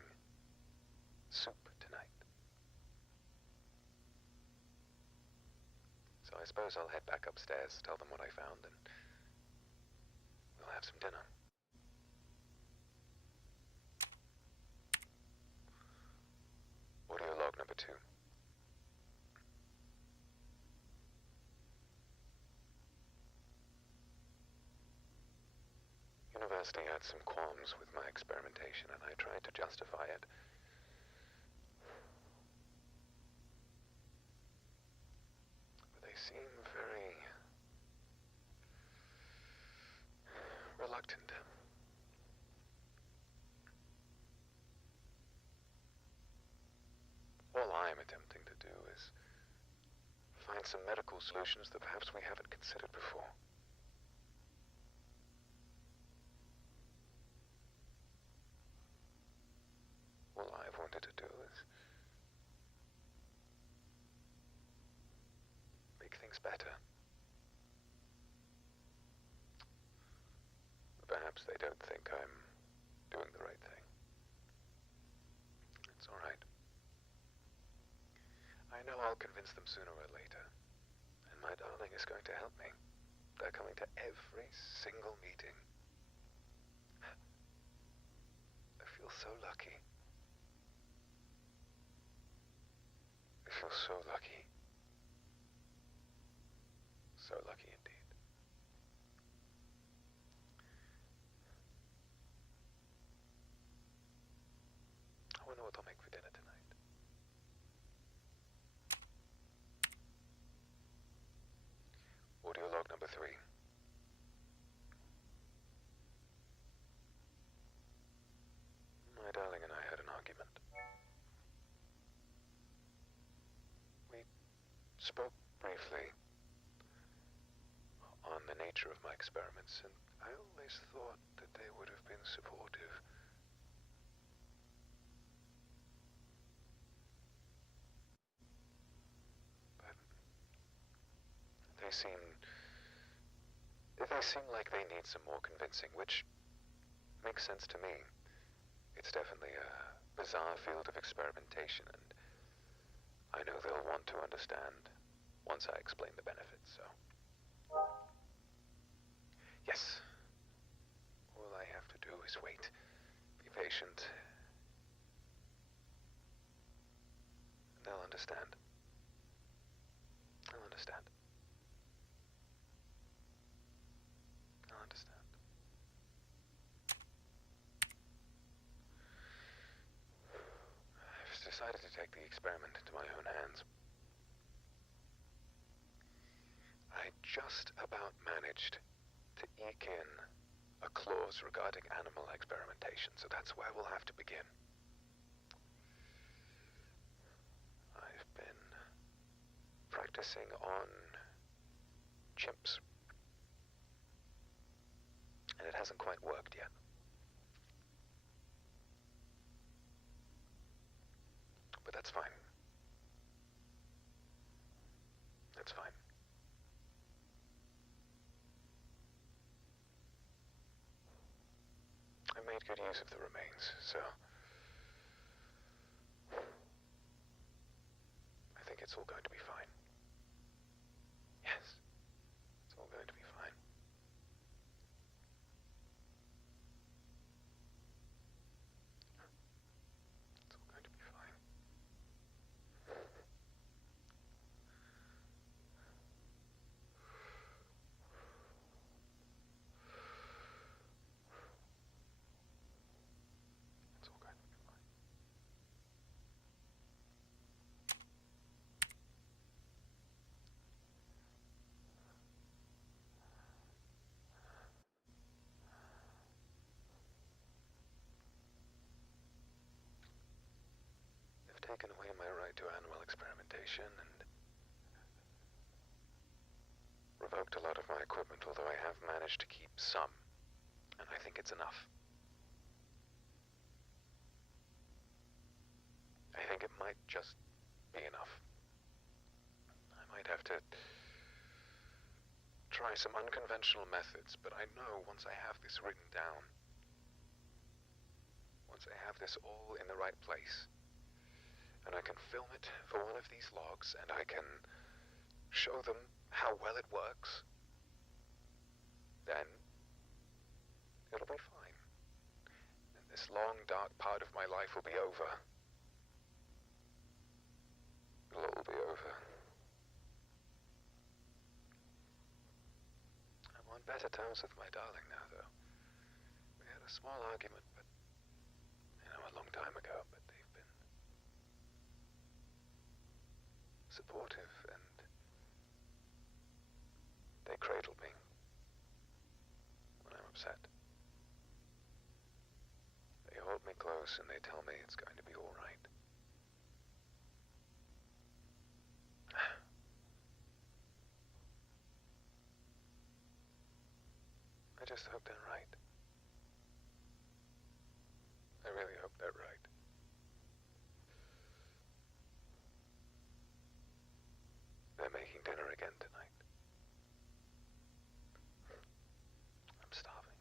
soup tonight. So I suppose I'll head back upstairs, tell them what I found, and we'll have some dinner. Audio log number 2. University had some qualms with my experimentation, and I tried to justify it. But they seem very reluctant. All I'm attempting to do is find some medical solutions that perhaps we haven't considered before. All I've wanted to do is make things better. Perhaps they don't think I'm doing the right thing. It's all right. I know I'll convince them sooner or later, and my darling is going to help me. They're coming to every single meeting. I feel so lucky. I feel so lucky. So lucky indeed. I wonder what I'll make for dinner tonight. Audio log number 3. My darling and I had an argument. We spoke briefly on the nature of my experiments, and I always thought that they would have been supportive. But they seem like they need some more convincing, which makes sense to me. It's definitely a bizarre field of experimentation, and I know they'll want to understand once I explain the benefits, so. Yes. All I have to do is wait. Be patient. And they'll understand. They'll understand. They'll understand. I've decided to take the experiment into my own hands. I just about managed to eke in a clause regarding animal experimentation, so that's where we'll have to begin. I've been practicing on chimps, and it hasn't quite worked yet. But that's fine. That's fine. I made good use of the remains, so it's all going to be fine. Yes, it's all going to be fine. It's all going to be fine. It's all going to be fine. They've taken away my right to animal experimentation and revoked a lot of my equipment, although I have managed to keep some, and I think it's enough. I think it might just be enough. I might have to try some unconventional methods, but I know once I have this written down, once I have this all in the right place, and I can film it for one of these logs, and I can show them how well it works, then it'll be fine. And this long, dark part of my life will be over. It'll all be over. I'm on better terms with my darling now, though. We had a small argument, but, a long time ago, but they've been supportive, and they cradle me when I'm upset. They hold me close and they tell me it's going to be all right. I just hope they're right. I really hope they're right. They're making dinner again tonight. I'm starving.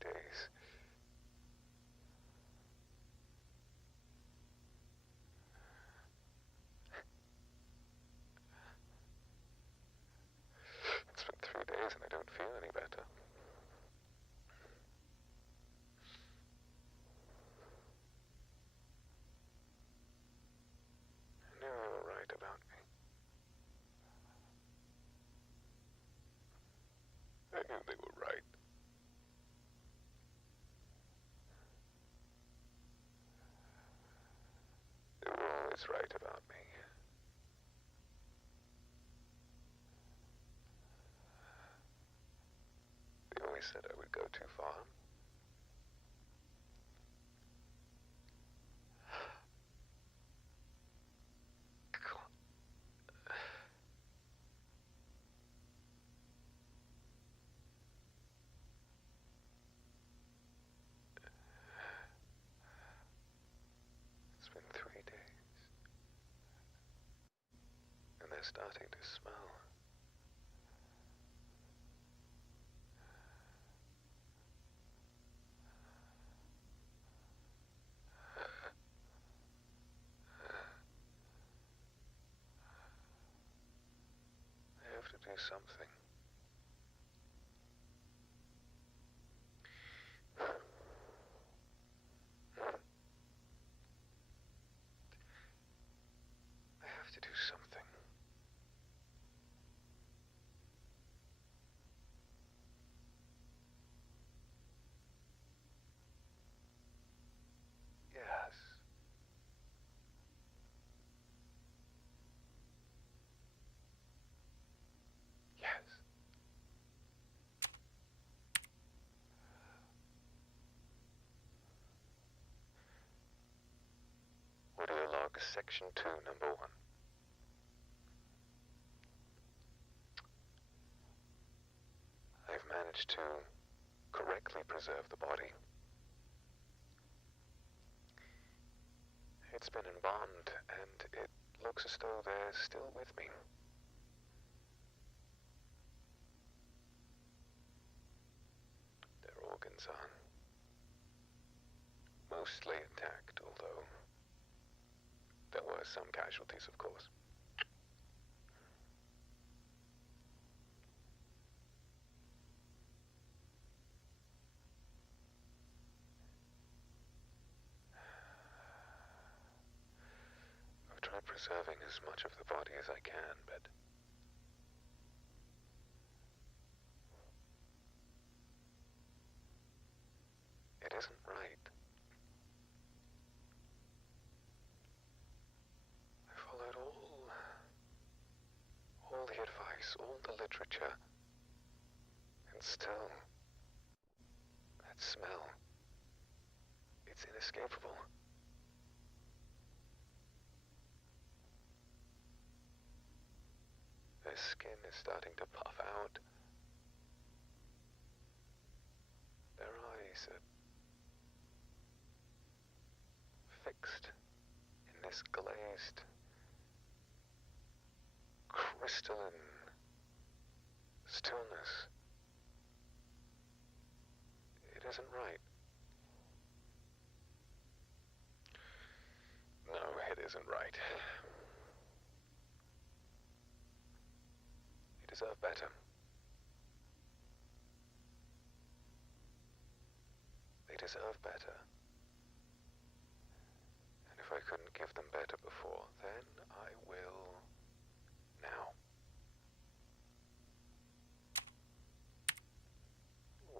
days. It's been 3 days and I don't feel any better. I knew you were right about me. I knew they were right. They were always right about me. They always said I would go too far. It's been 3 days. And they're starting to smell. I have to do something. I have to do something. Yes. Yes. Audio log section 2, number 1. I've managed to correctly preserve the body. It's been embalmed, and it looks as though they're still with me. Their organs are mostly intact, although there were some casualties, of course. I've tried preserving as much of the body as I can, but it isn't right. I followed all the advice, all the literature, and still, that smell, it's inescapable. Their skin is starting to puff out. Their eyes are fixed in this glazed, crystalline stillness. It isn't right. No, it isn't right. They deserve better. They deserve better. And if I couldn't give them better before, then I will now.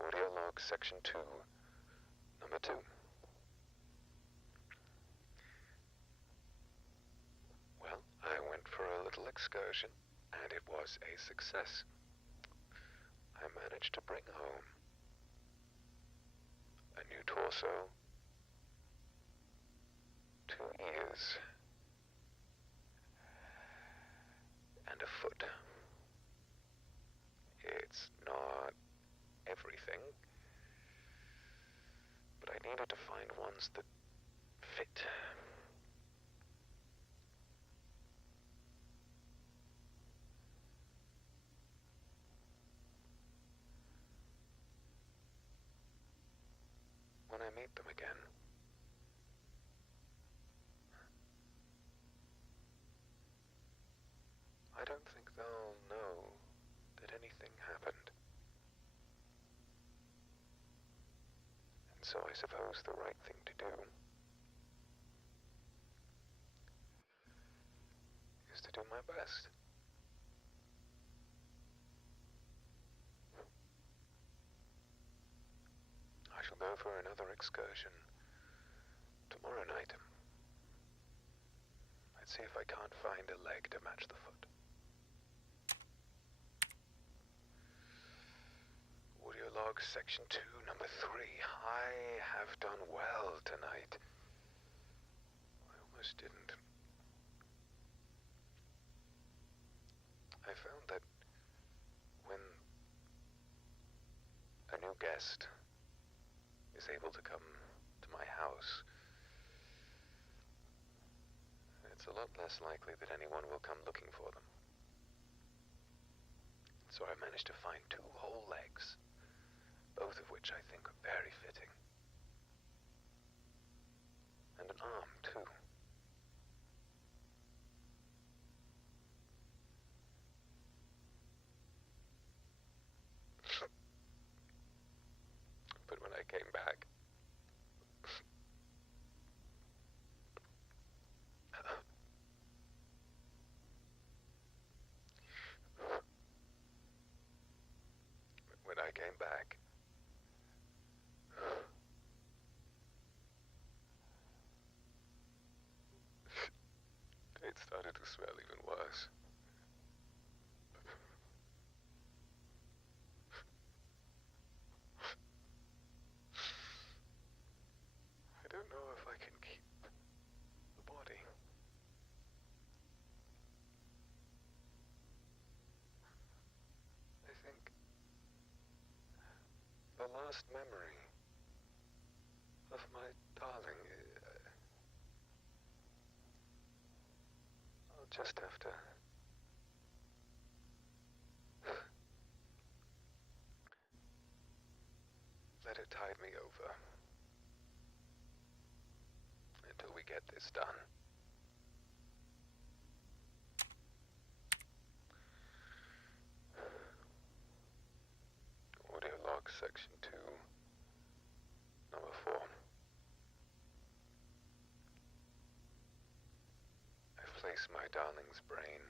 Audio log section 2, number 2. Well, I went for a little excursion, and it was a success. I managed to bring home a new torso, 2 ears, and a foot. It's not everything, but I needed to find ones that fit. so I suppose the right thing to do is to do my best. I shall go for another excursion tomorrow night. Let's see if I can't find a leg to match the foot. Audio log section 2, number 3. I have done well tonight. I almost didn't. I found that when a new guest is able to come to my house, it's a lot less likely that anyone will come looking for them. So I managed to find 2 whole legs, both of which I think are very fitting. And an arm, too. But when I came back, it started to smell even worse. I don't know if I can keep the body. I think the last memory of my darling, I'll just have to let it tide me over until we get this done. Audio log section 2, number 4. I've placed my darling's brain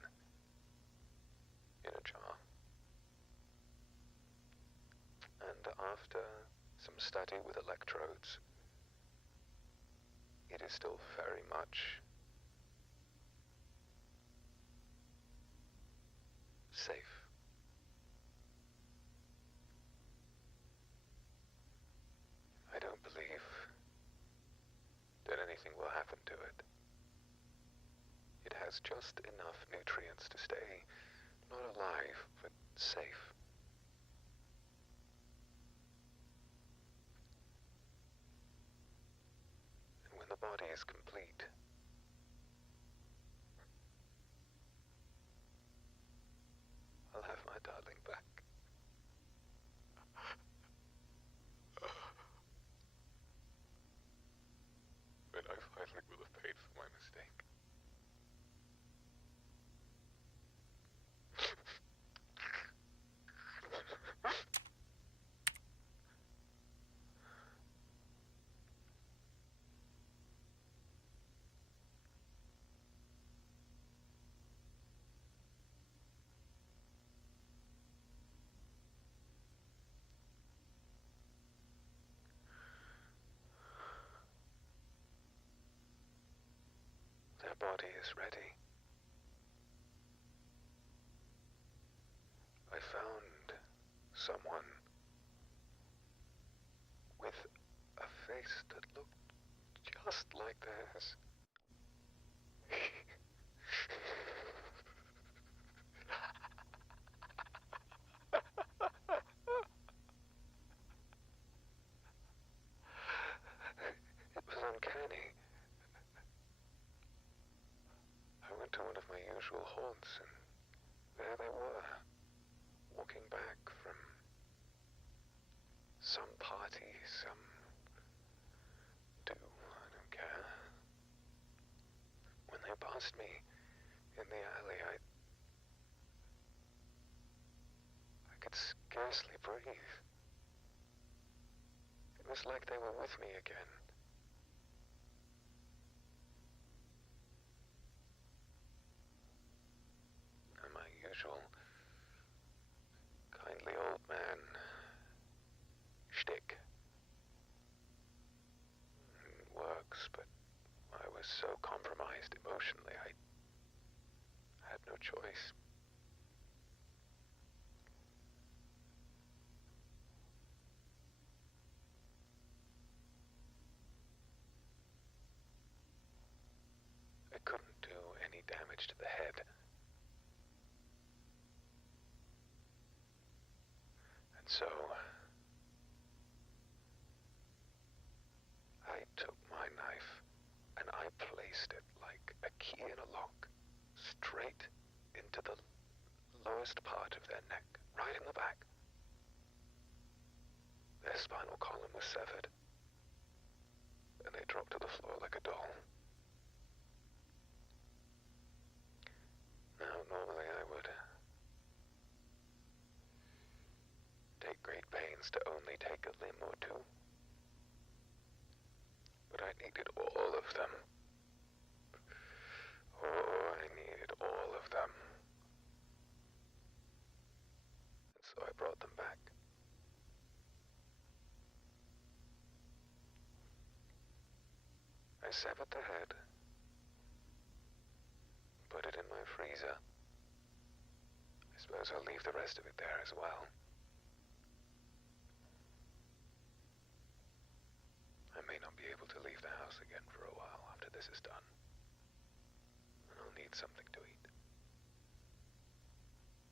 in a jar. And after some study with electrodes, it is still very much safe. I don't believe that anything will happen to it. It has just enough nutrients to stay not alive, but safe. And when the body is complete, I'll have my darling back. But I finally will have paid for my mistake. Their body is ready. I found someone with a face that looked just like theirs. It was uncanny. I went to one of my usual haunts, and there they were, walking back from some party, some do, I don't care. When they passed me in the alley, I could scarcely breathe. It It was like they were with me again. And my usual kindly old man shtick works, but I was so compromised emotionally, I had no choice. I couldn't do any damage to the head. And so I took my knife and I placed it like a key in a lock, straight into the lowest part of their neck, right in the back. Their spinal column was severed, and they dropped to the floor like a doll. Now, normally I would take great pains to only take a limb or two, but I needed all of them. Oh, I needed all of them. And so I brought them back. I severed the head, put it in my freezer. I suppose I'll leave the rest of it there as well. I may not be able to leave the house again for a while after this is done. I'll need something to eat.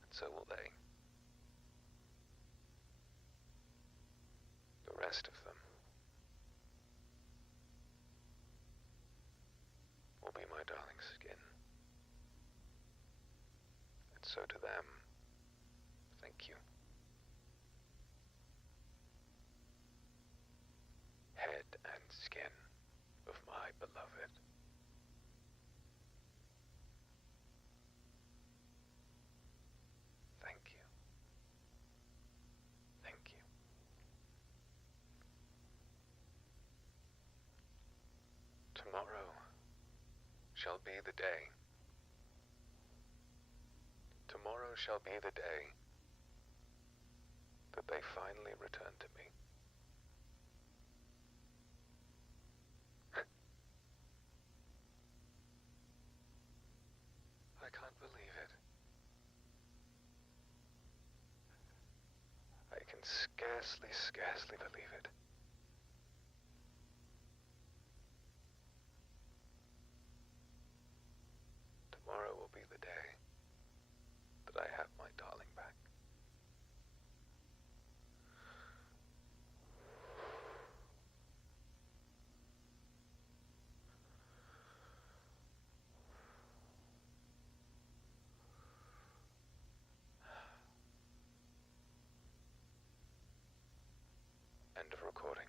And so will they. The rest of them will be my darling's skin. And so to them, thank you. Head and skin of my beloved. Thank you. Thank you. Tomorrow shall be the day. Tomorrow shall be the day that they finally return to me. I can't believe it. I can scarcely believe it. Tomorrow will be the day that I have my darling back. End of recording.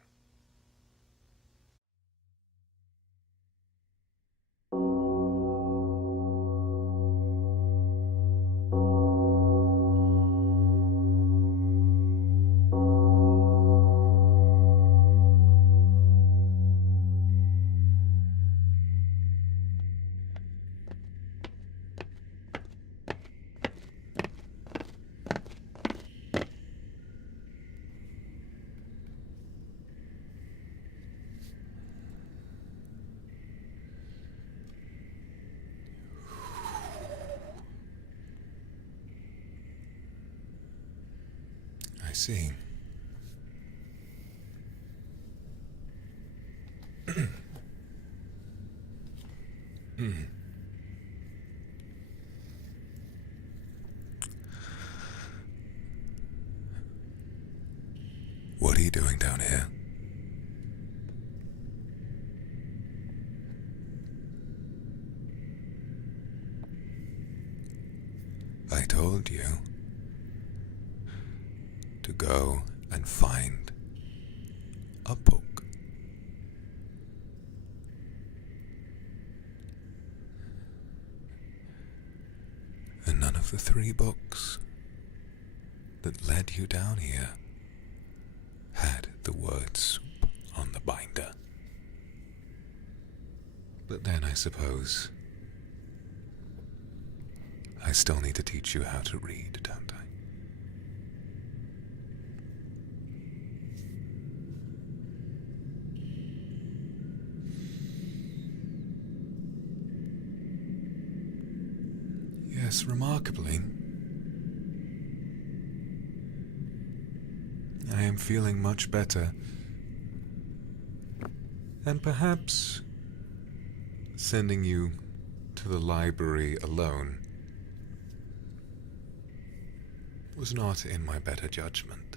I see. What are you doing down here? I told you to go and find a book. And none of the 3 books that led you down here had the word soup. on the binder. But then I suppose I still need to teach you how to read, don't I? Yes, remarkably, I am feeling much better, and perhaps sending you to the library alone was not in my better judgment.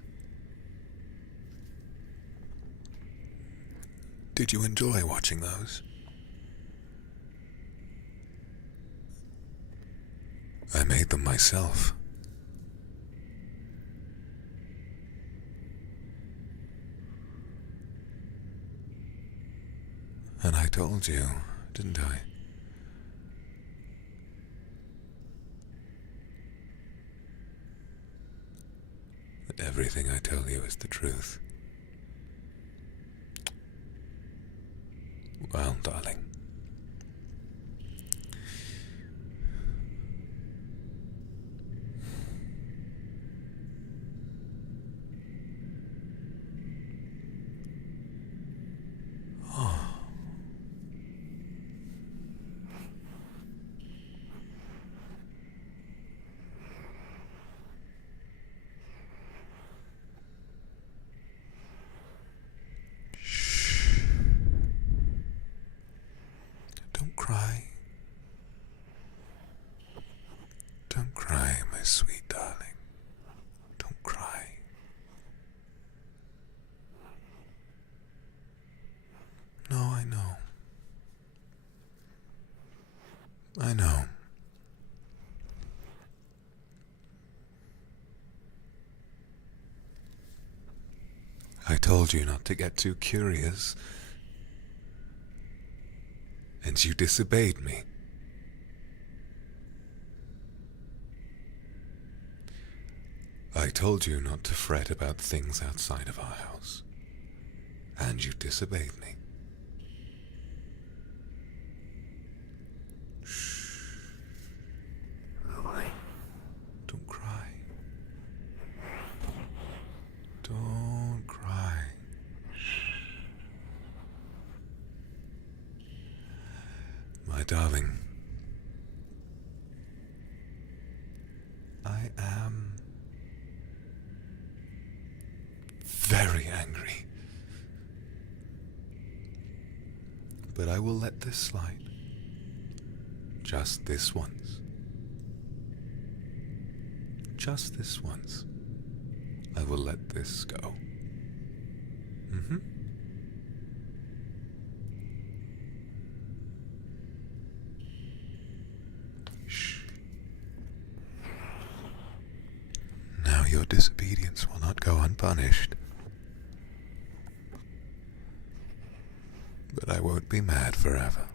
Did you enjoy watching those? I made them myself. And I told you, didn't I? That everything I tell you is the truth. Well, darling. Don't cry. Don't cry, my sweet darling. Don't cry. No, I know. I know. I told you not to get too curious, and you disobeyed me. I told you not to fret about things outside of our house, and you disobeyed me. Shh. Don't cry. Don't cry. My darling, I am very angry, but I will let this slide. Just this once. Just this once. I will let this go. Shh. Now your disobedience will not go unpunished. But I won't be mad forever.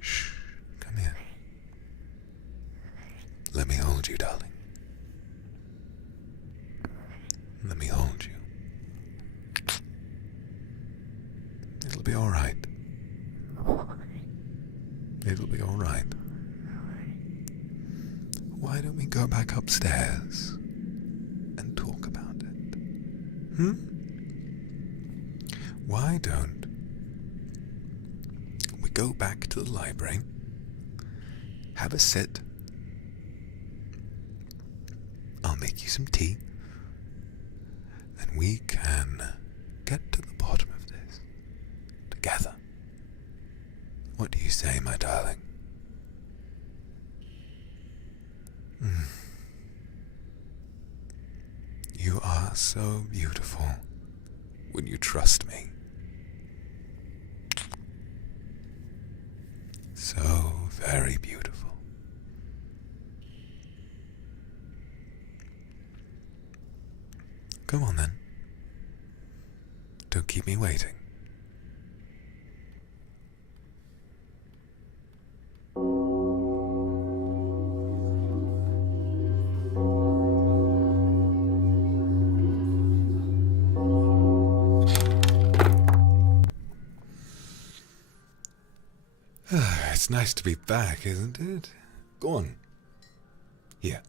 Shh. Come here. Let me hold you, darling. Let me hold you. It'll be all right. It'll be all right. Why don't we go back upstairs and talk about it? Why don't we go back to the library, have a sit, I'll make you some tea, and we can get to the bottom of this together. What do you say, my darling? You are so beautiful when you trust me. So very beautiful. Come on then. Don't keep me waiting. It's nice to be back, isn't it? Go on. Here.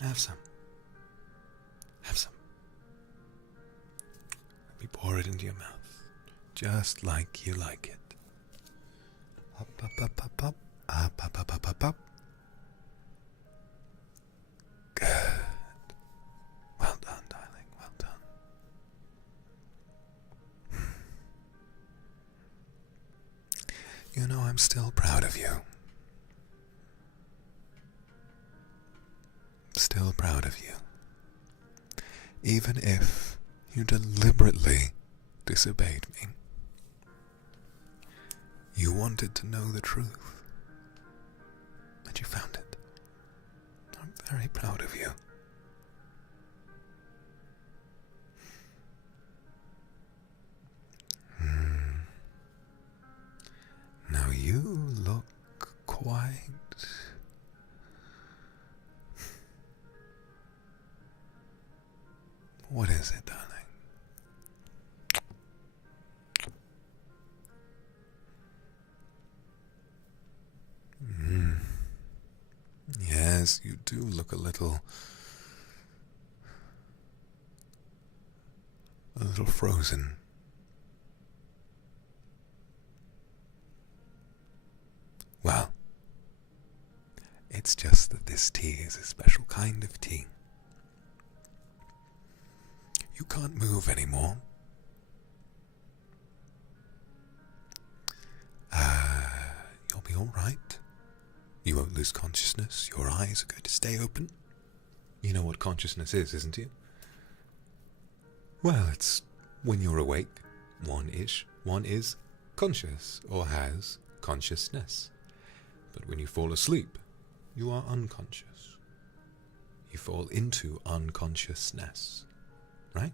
Have some. Have some. Let me pour it into your mouth. Just like you like it. Up, up, up, up, up. Up, up, up, up, up, up. Good. Well done, darling. Well done. You know, I'm still proud of you. Still proud of you. Even if you deliberately disobeyed me. You wanted to know the truth. And you found it. I'm very proud of you. Now you look quite... What is it, darling? Yes, you do look a little frozen. Well, it's just that this tea is a special kind of tea. You can't move anymore. You'll be all right. You won't lose consciousness. Your eyes are going to stay open. You know what consciousness is, isn't it? Well, it's when you're awake, one is conscious or has consciousness. But when you fall asleep, you are unconscious. You fall into unconsciousness, right?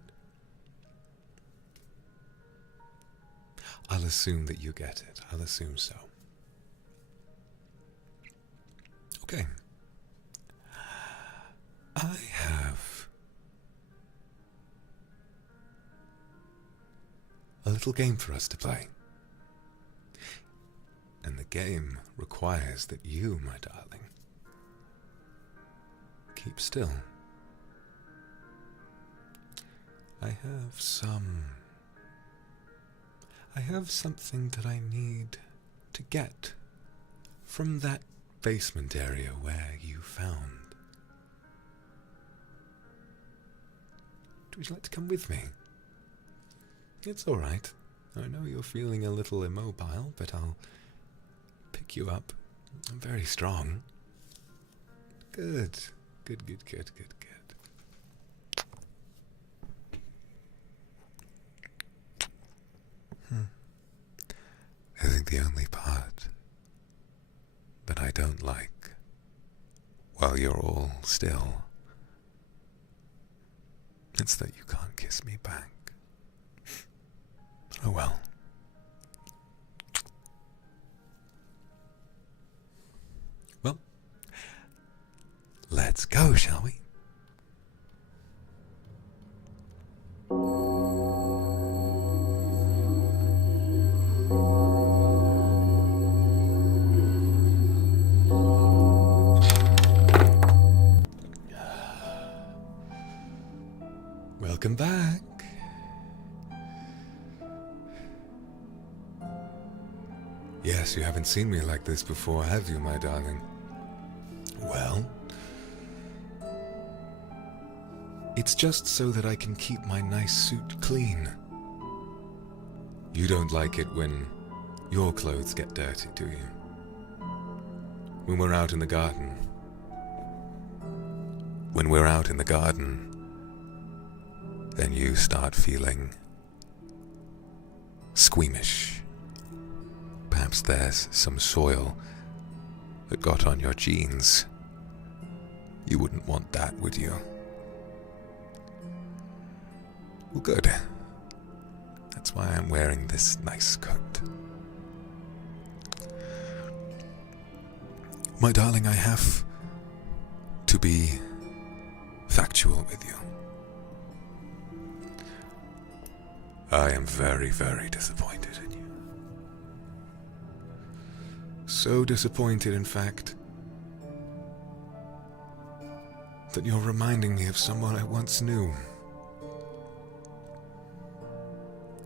I'll assume that you get it. I'll assume so. Okay. I have a little game for us to play. And the game requires that you, my darling, keep still. I have something that I need to get from that basement area where you found. Would you like to come with me? It's all right. I know you're feeling a little immobile, but I'll pick you up. I'm very strong. Good. Good. I think the only part that I don't like while you're all still, it's that you can't kiss me back. Oh well. Well, let's go, shall we? Welcome back. Yes, you haven't seen me like this before, have you, my darling? Well, it's just so that I can keep my nice suit clean. You don't like it when your clothes get dirty, do you? When we're out in the garden. When we're out in the garden, then you start feeling squeamish. Perhaps there's some soil that got on your jeans. You wouldn't want that, would you? Well, good. That's why I'm wearing this nice coat. My darling, I have to be factual with you. I am very, very disappointed in you. So disappointed, in fact, that you're reminding me of someone I once knew.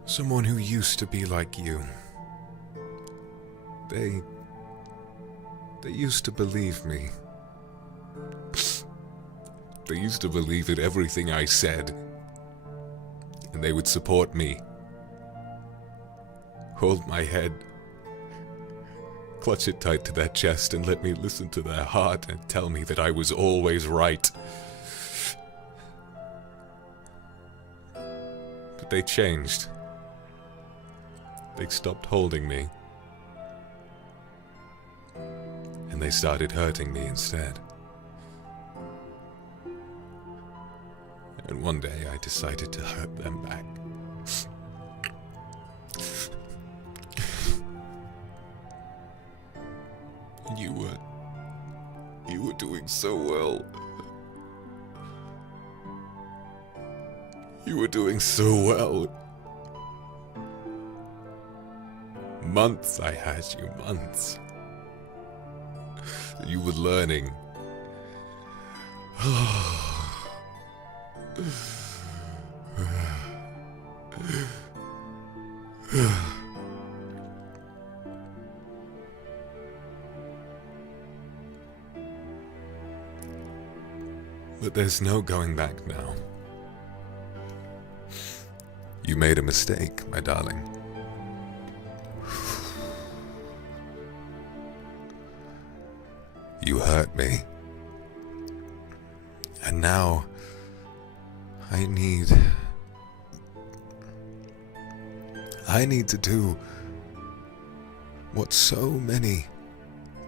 Someone who used to be like you. They used to believe me. They used to believe in everything I said. And they would support me. Hold my head. Clutch it tight to their chest and let me listen to their heart and tell me that I was always right. But they changed. They stopped holding me. And they started hurting me instead. And one day I decided to hurt them back. And you were doing so well. You were doing so well. Months I had you, months. You were learning. But there's no going back now. You made a mistake, my darling. You hurt me. And now I need to do what so many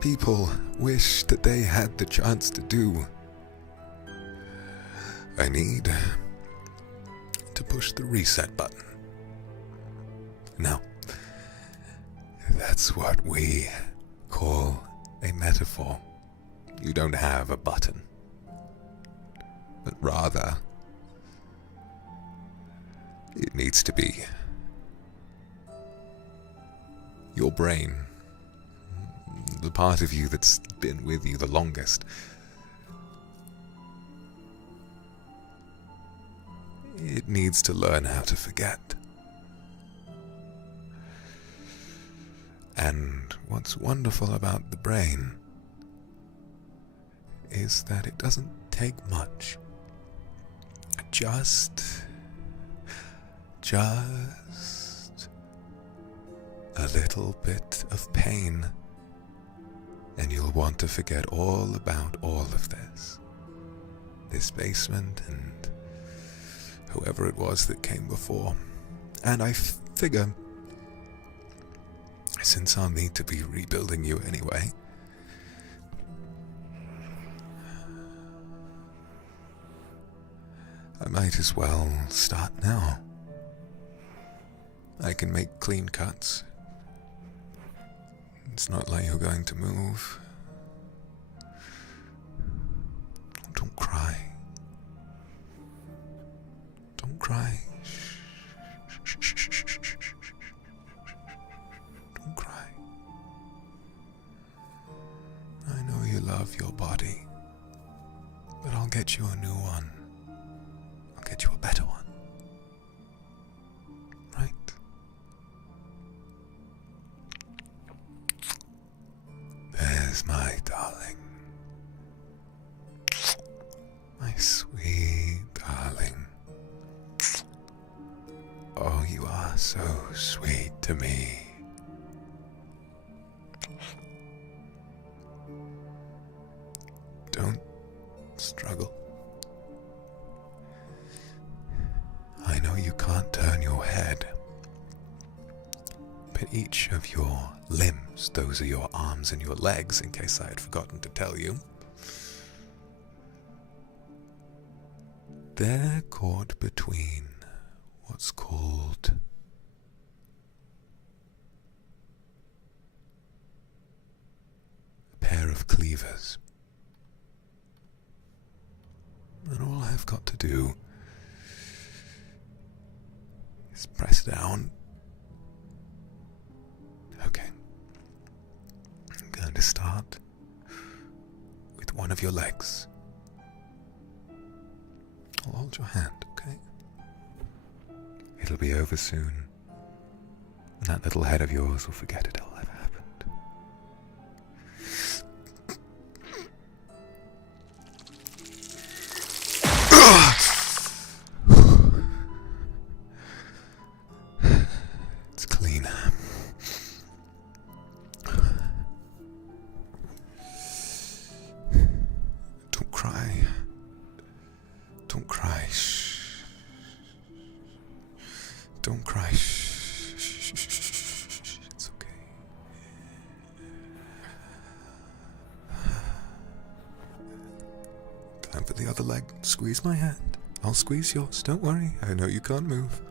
people wish that they had the chance to do. I need to push the reset button. Now, that's what we call a metaphor. You don't have a button, but rather it needs to be your brain, the part of you that's been with you the longest. It needs to learn how to forget. And what's wonderful about the brain is that it doesn't take much. Just a little bit of pain, and you'll want to forget all about all of this basement and whoever it was that came before. And I figure, since I'll need to be rebuilding you anyway, I might as well start now. I can make clean cuts. It's not like you're going to move. Don't cry. Don't cry. Don't cry. I know you love your body, but I'll get you a new one. I'll get you a better one. Right? There's my darling. My sweet darling. Oh, you are so sweet to me. Don't struggle. I know you can't turn your head, but each of your limbs, those are your arms and your legs, in case I had forgotten to tell you, they're caught between what's called a pair of cleavers. And all I've got to do Just press down. Okay. I'm going to start with one of your legs. I'll hold your hand, okay? It'll be over soon. And that little head of yours will forget it all ever happened. It's clean. Don't cry. Don't cry. Shh. Don't cry. Shh. It's okay. Time for the other leg. Squeeze my hand. I'll squeeze yours. Don't worry. I know you can't move.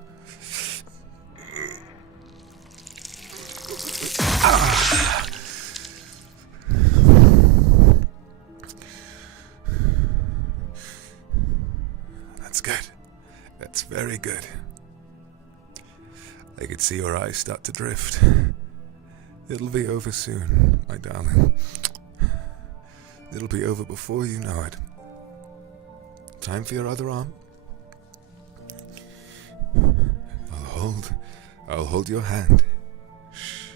That's good. That's very good. I could see your eyes start to drift. It'll be over soon, my darling. It'll be over before you know it. Time for your other arm. I'll hold your hand. Shh.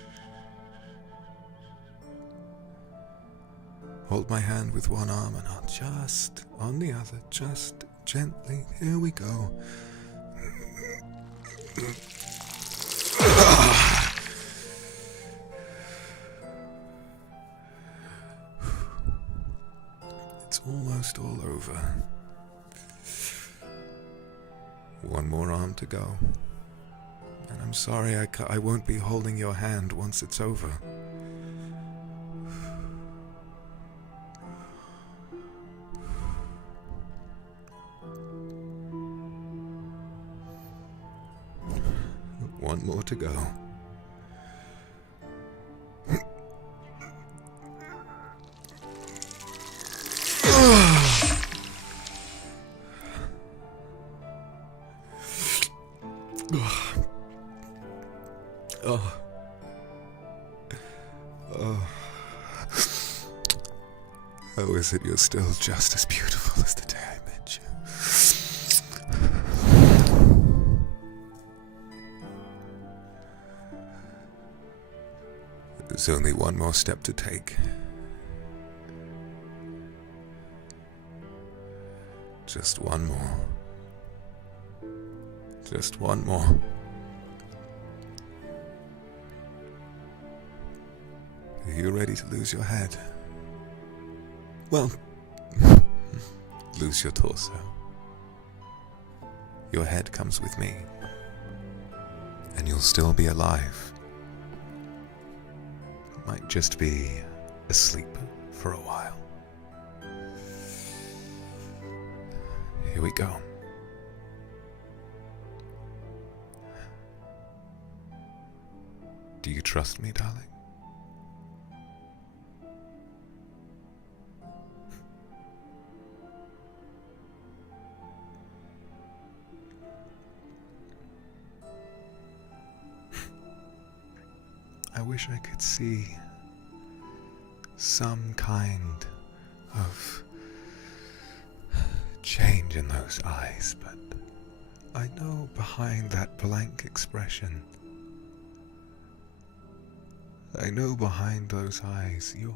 Hold my hand with one arm and I'll just on the other, just gently. Here we go. It's almost all over. One more arm to go. And I'm sorry I won't be holding your hand once it's over. One more to go. Oh, is it you're still just as beautiful as the day I met you? There's only one more step to take. Just one more. Just one more. Are you ready to lose your head? Well, lose your torso. Your head comes with me, and you'll still be alive. Might just be asleep for a while. Here we go. Do you trust me, darling? I wish I could see some kind of change in those eyes, but I know behind that blank expression, I know behind those eyes you're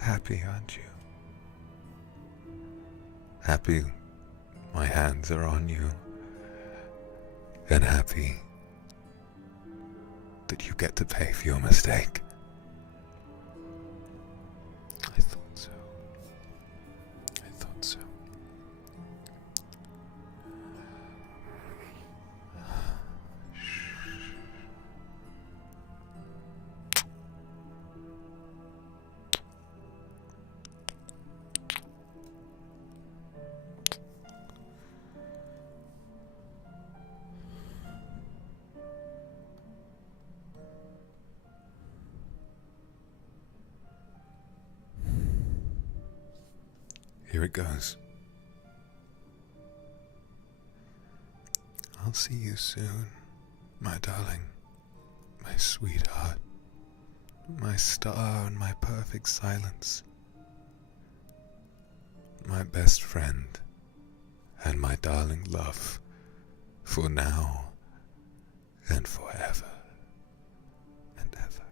happy, aren't you? Happy my hands are on you, and happy that you get to pay for your mistake. I thought so. I thought so. Here it goes. I'll see you soon, my darling, my sweetheart, my star and my perfect silence, my best friend, and my darling love, for now and forever and ever.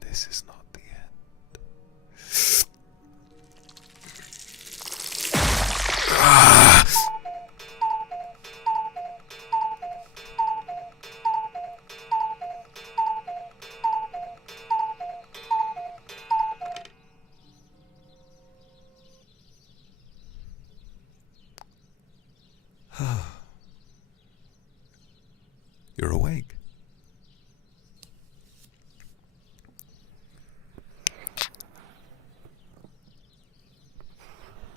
This is not the end. You're awake.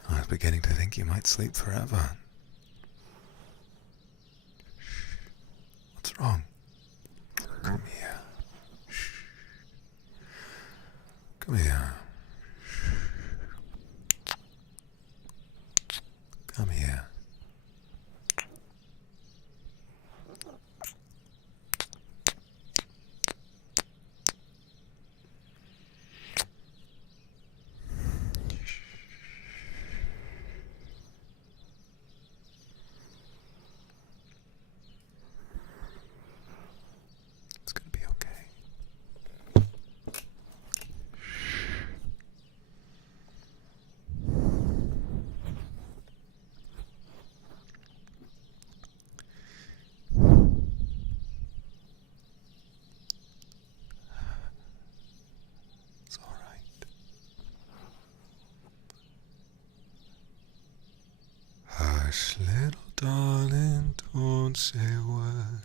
I was beginning to think you might sleep forever. What's wrong? Come here. Come here. Come here. It's gonna be okay. It's all right. Hush, little darling, don't say a word.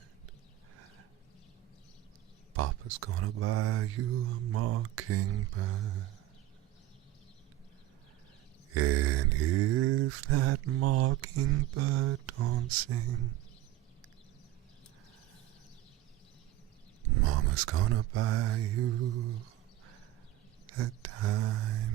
Papa's gonna buy you a mockingbird. And if that mockingbird don't sing, Mama's gonna buy you a diamond